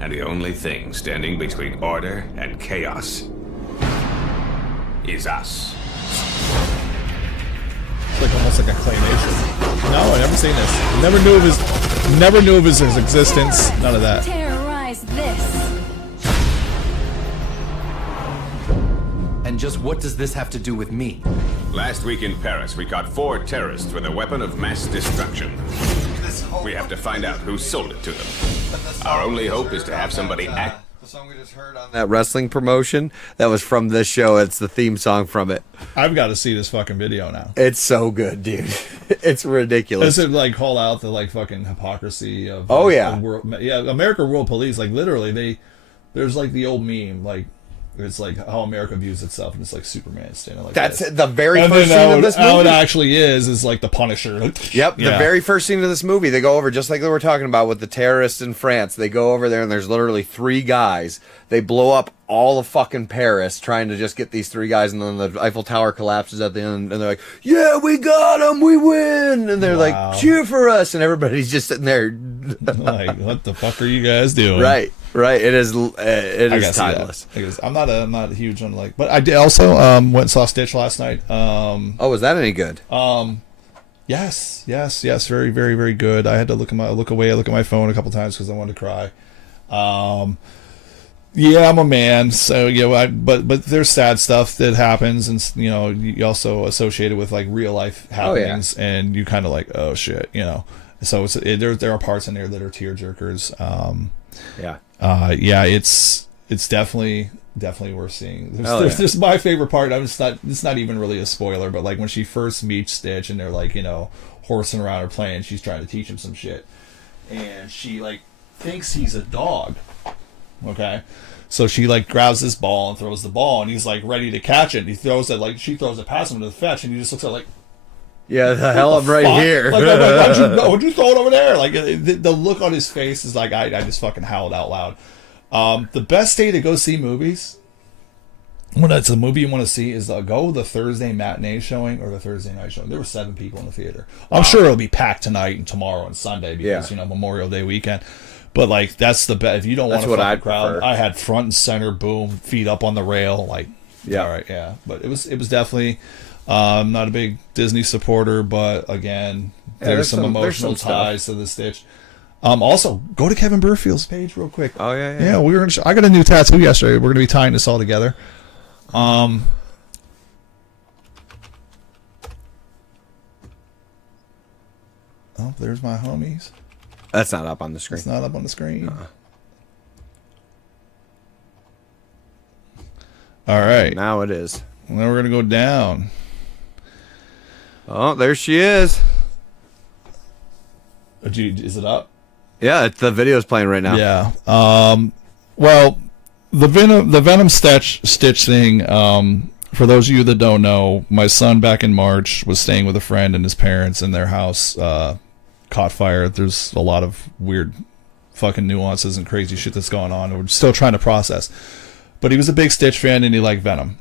and the only thing standing between order and chaos is us. It's like almost like a claymation. No, I never seen this. Never knew of his existence. None of that. Terrorize this. And just what does this have to do with me? Last week in Paris, we caught 4 terrorists with a weapon of mass destruction. We have to find out who sold it to them. Our only hope is to have somebody act. The song we just heard on That wrestling promotion that was from this show. It's the theme song from it. I've got to see this fucking video now. It's so good, dude. It's ridiculous. Does it like call out the like fucking hypocrisy of? Oh, like, yeah. America World Police. Like literally, there's like the old meme like. It's like how America views itself, and it's like Superman standing like That's this. the very and first scene of this movie. How it actually is like the Punisher. Yep, the very first scene of this movie, they go over, just like they were talking about with the terrorists in France, they go over there and there's literally 3 guys. They blow up all of fucking Paris trying to just get these 3 guys, and then the Eiffel Tower collapses at the end, and they're like, yeah, we got them, we win! And they're like, cheer for us! And everybody's just sitting there. Like, what the fuck are you guys doing? Right. It is timeless. I'm not a huge one, like, but I did also went and saw Stitch last night. Oh, was that any good? Yes, very, very, very good. I had to look at my phone a couple times because I wanted to cry. Yeah, I'm a man, so but there's sad stuff that happens, and you also associate it with like real life happenings, and you kind of like, oh shit, So there are parts in there that are tear jerkers. It's definitely worth seeing. There's my favorite part. It's not even really a spoiler, but like when she first meets Stitch and they're like horsing around or playing, she's trying to teach him some shit, and she like thinks he's a dog. Okay, so she like grabs this ball and throws the ball, and he's like ready to catch it. And he throws it like she throws it past him to the fetch, and he just looks at it like. Yeah, the hell I'm right here. Like, why'd you throw it over there? Like the look on his face is like I just fucking howled out loud. The best day to go see movies, when it's a movie you want to see, is go the Thursday matinee showing or the Thursday night showing. There were 7 people in the theater. I'm sure it'll be packed tonight and tomorrow and Sunday because Memorial Day weekend. But like that's the best. If you don't want to fuck the crowd, I had front and center, boom, feet up on the rail, like all right, yeah. But it was definitely. Not a big Disney supporter, but again, there's some emotional ties to the Stitch. Also, go to Kevin Burfield's page real quick. Oh yeah. I got a new tattoo yesterday. We're gonna be tying this all together. Oh, there's my homies. That's not up on the screen. It's not up on the screen. All right. Now it is. And then we're gonna go down. Oh, there she is. Is it up? Yeah, the video's playing right now. Yeah. Well, the Venom Stitch thing. for those of you that don't know, my son back in March was staying with a friend and his parents, and their house caught fire. There's a lot of weird fucking nuances and crazy shit that's going on. We're still trying to process. But he was a big Stitch fan, and he liked Venom.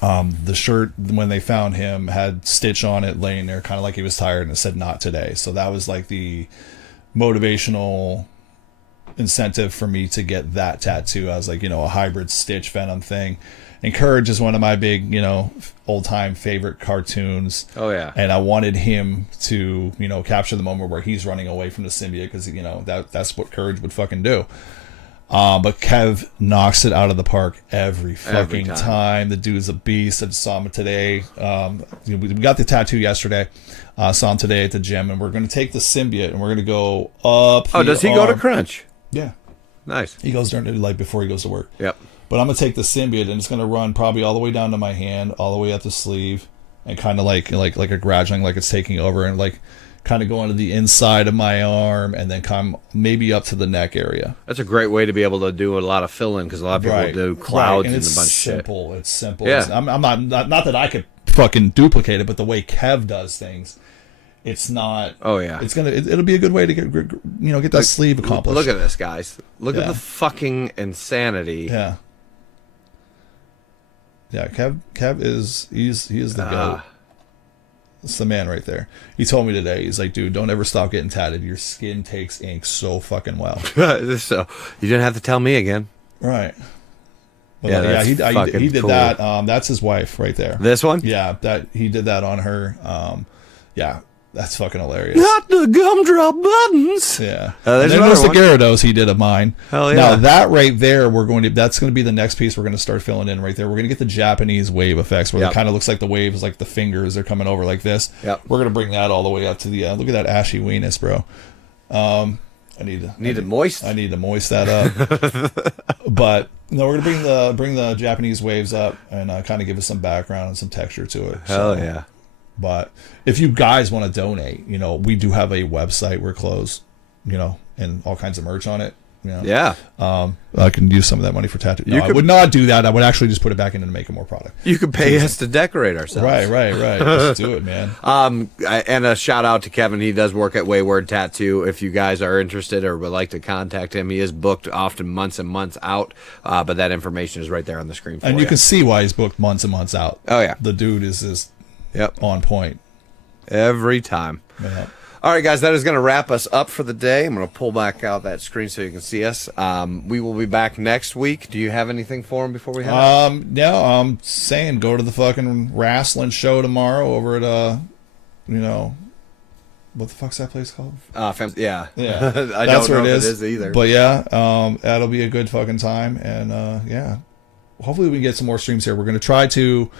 The shirt, when they found him, had Stitch on it laying there, kind of like he was tired, and it said "Not today." So that was like the motivational incentive for me to get that tattoo. I was like, a hybrid Stitch Venom thing. And Courage is one of my big, old time favorite cartoons. Oh yeah. And I wanted him to, capture the moment where he's running away from the symbiote, because that's what Courage would fucking do. But Kev knocks it out of the park every fucking time. The dude's a beast. I just saw him today. We got the tattoo yesterday. Saw him today at the gym, and we're going to take the symbiote and we're going to go up. Oh, does he go to Crunch? Yeah. Nice. He goes during before he goes to work. Yep. But I'm going to take the symbiote, and it's going to run probably all the way down to my hand, all the way up the sleeve, and kind of like a graduating, like it's taking over, and like kind of going to the inside of my arm, and then come maybe up to the neck area. That's a great way to be able to do a lot of fill-in, because a lot of people do clouds and a bunch of shit. It's simple. Yeah. I'm not that I could fucking duplicate it, but the way Kev does things, it's not. Oh yeah. It'll be a good way to get that sleeve accomplished. Look at this, guys. Look at the fucking insanity. Yeah. Yeah, Kev is he is the goat. It's the man right there. He told me today, he's like, dude, don't ever stop getting tatted. Your skin takes ink so fucking well. So you didn't have to tell me again. Right. Well, he did cool. that. That's his wife right there. This one? Yeah, he did that on her. Yeah, that's fucking hilarious. Not the gumdrop buttons. Yeah. There's and then another there's the one. Gyarados he did of mine. Hell yeah. Now that right there, that's going to be the next piece we're going to start filling in right there. We're going to get the Japanese wave effects where it kind of looks like the waves, like the fingers, they're coming over like this. Yep. We're going to bring that all the way up to the, look at that ashy weenus, bro. I need to moist that up. But no, we're going to bring the Japanese waves up and kind of give us some background and some texture to it. Hell yeah. But if you guys want to donate, we do have a website. We're closed, and all kinds of merch on it. Yeah. I can use some of that money for tattoo. No, I would not do that. I would actually just put it back in and make it more product. You could pay us to decorate ourselves. Right. Let's do it, man. And a shout out to Kevin. He does work at Wayward Tattoo. If you guys are interested or would like to contact him, he is booked often months and months out. But that information is right there on the screen for you. And you can see why he's booked months and months out. Oh yeah. The dude is just on point. Every time. Yeah. All right, guys, that is going to wrap us up for the day. I'm going to pull back out that screen so you can see us. We will be back next week. Do you have anything for him before we head out? No, I'm saying go to the fucking wrestling show tomorrow over at, what the fuck's that place called? Yeah. I don't know if it is either. But yeah, that'll be a good fucking time. And yeah, hopefully we can get some more streams here. We're going to try to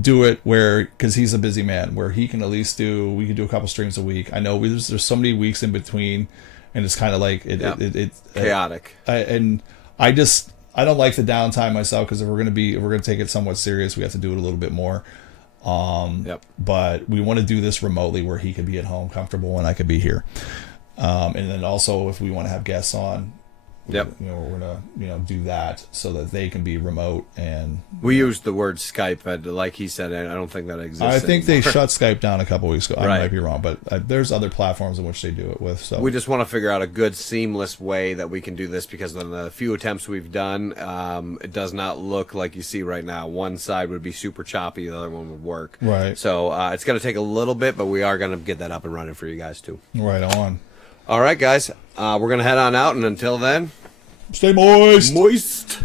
do it because he's a busy man, where he can at least we can do a couple streams a week. I know there's so many weeks in between, and it's kind of like it's chaotic. I don't like the downtime myself, because if we're gonna take it somewhat serious, we have to do it a little bit more. But we want to do this remotely, where he could be at home comfortable and I could be here. And then also, if we want to have guests on, we're gonna do that so that they can be remote. And we used the word Skype, but like he said, I don't think that exists. I think anymore. they shut Skype down a couple weeks ago. I might be wrong, but there's other platforms in which they do it with. So we just want to figure out a good seamless way that we can do this, because in the few attempts we've done, it does not look like you see right now. One side would be super choppy, the other one would work. Right. So it's going to take a little bit, but we are going to get that up and running for you guys too. Right on. All right, guys. We're going to head on out, and until then, stay moist. Moist.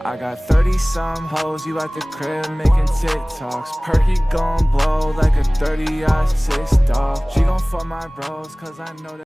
I got 30-some hoes, you at the crib making TikToks. Perky gon' blow like a 30-06 dog. She gon' fuck my bros, cause I know that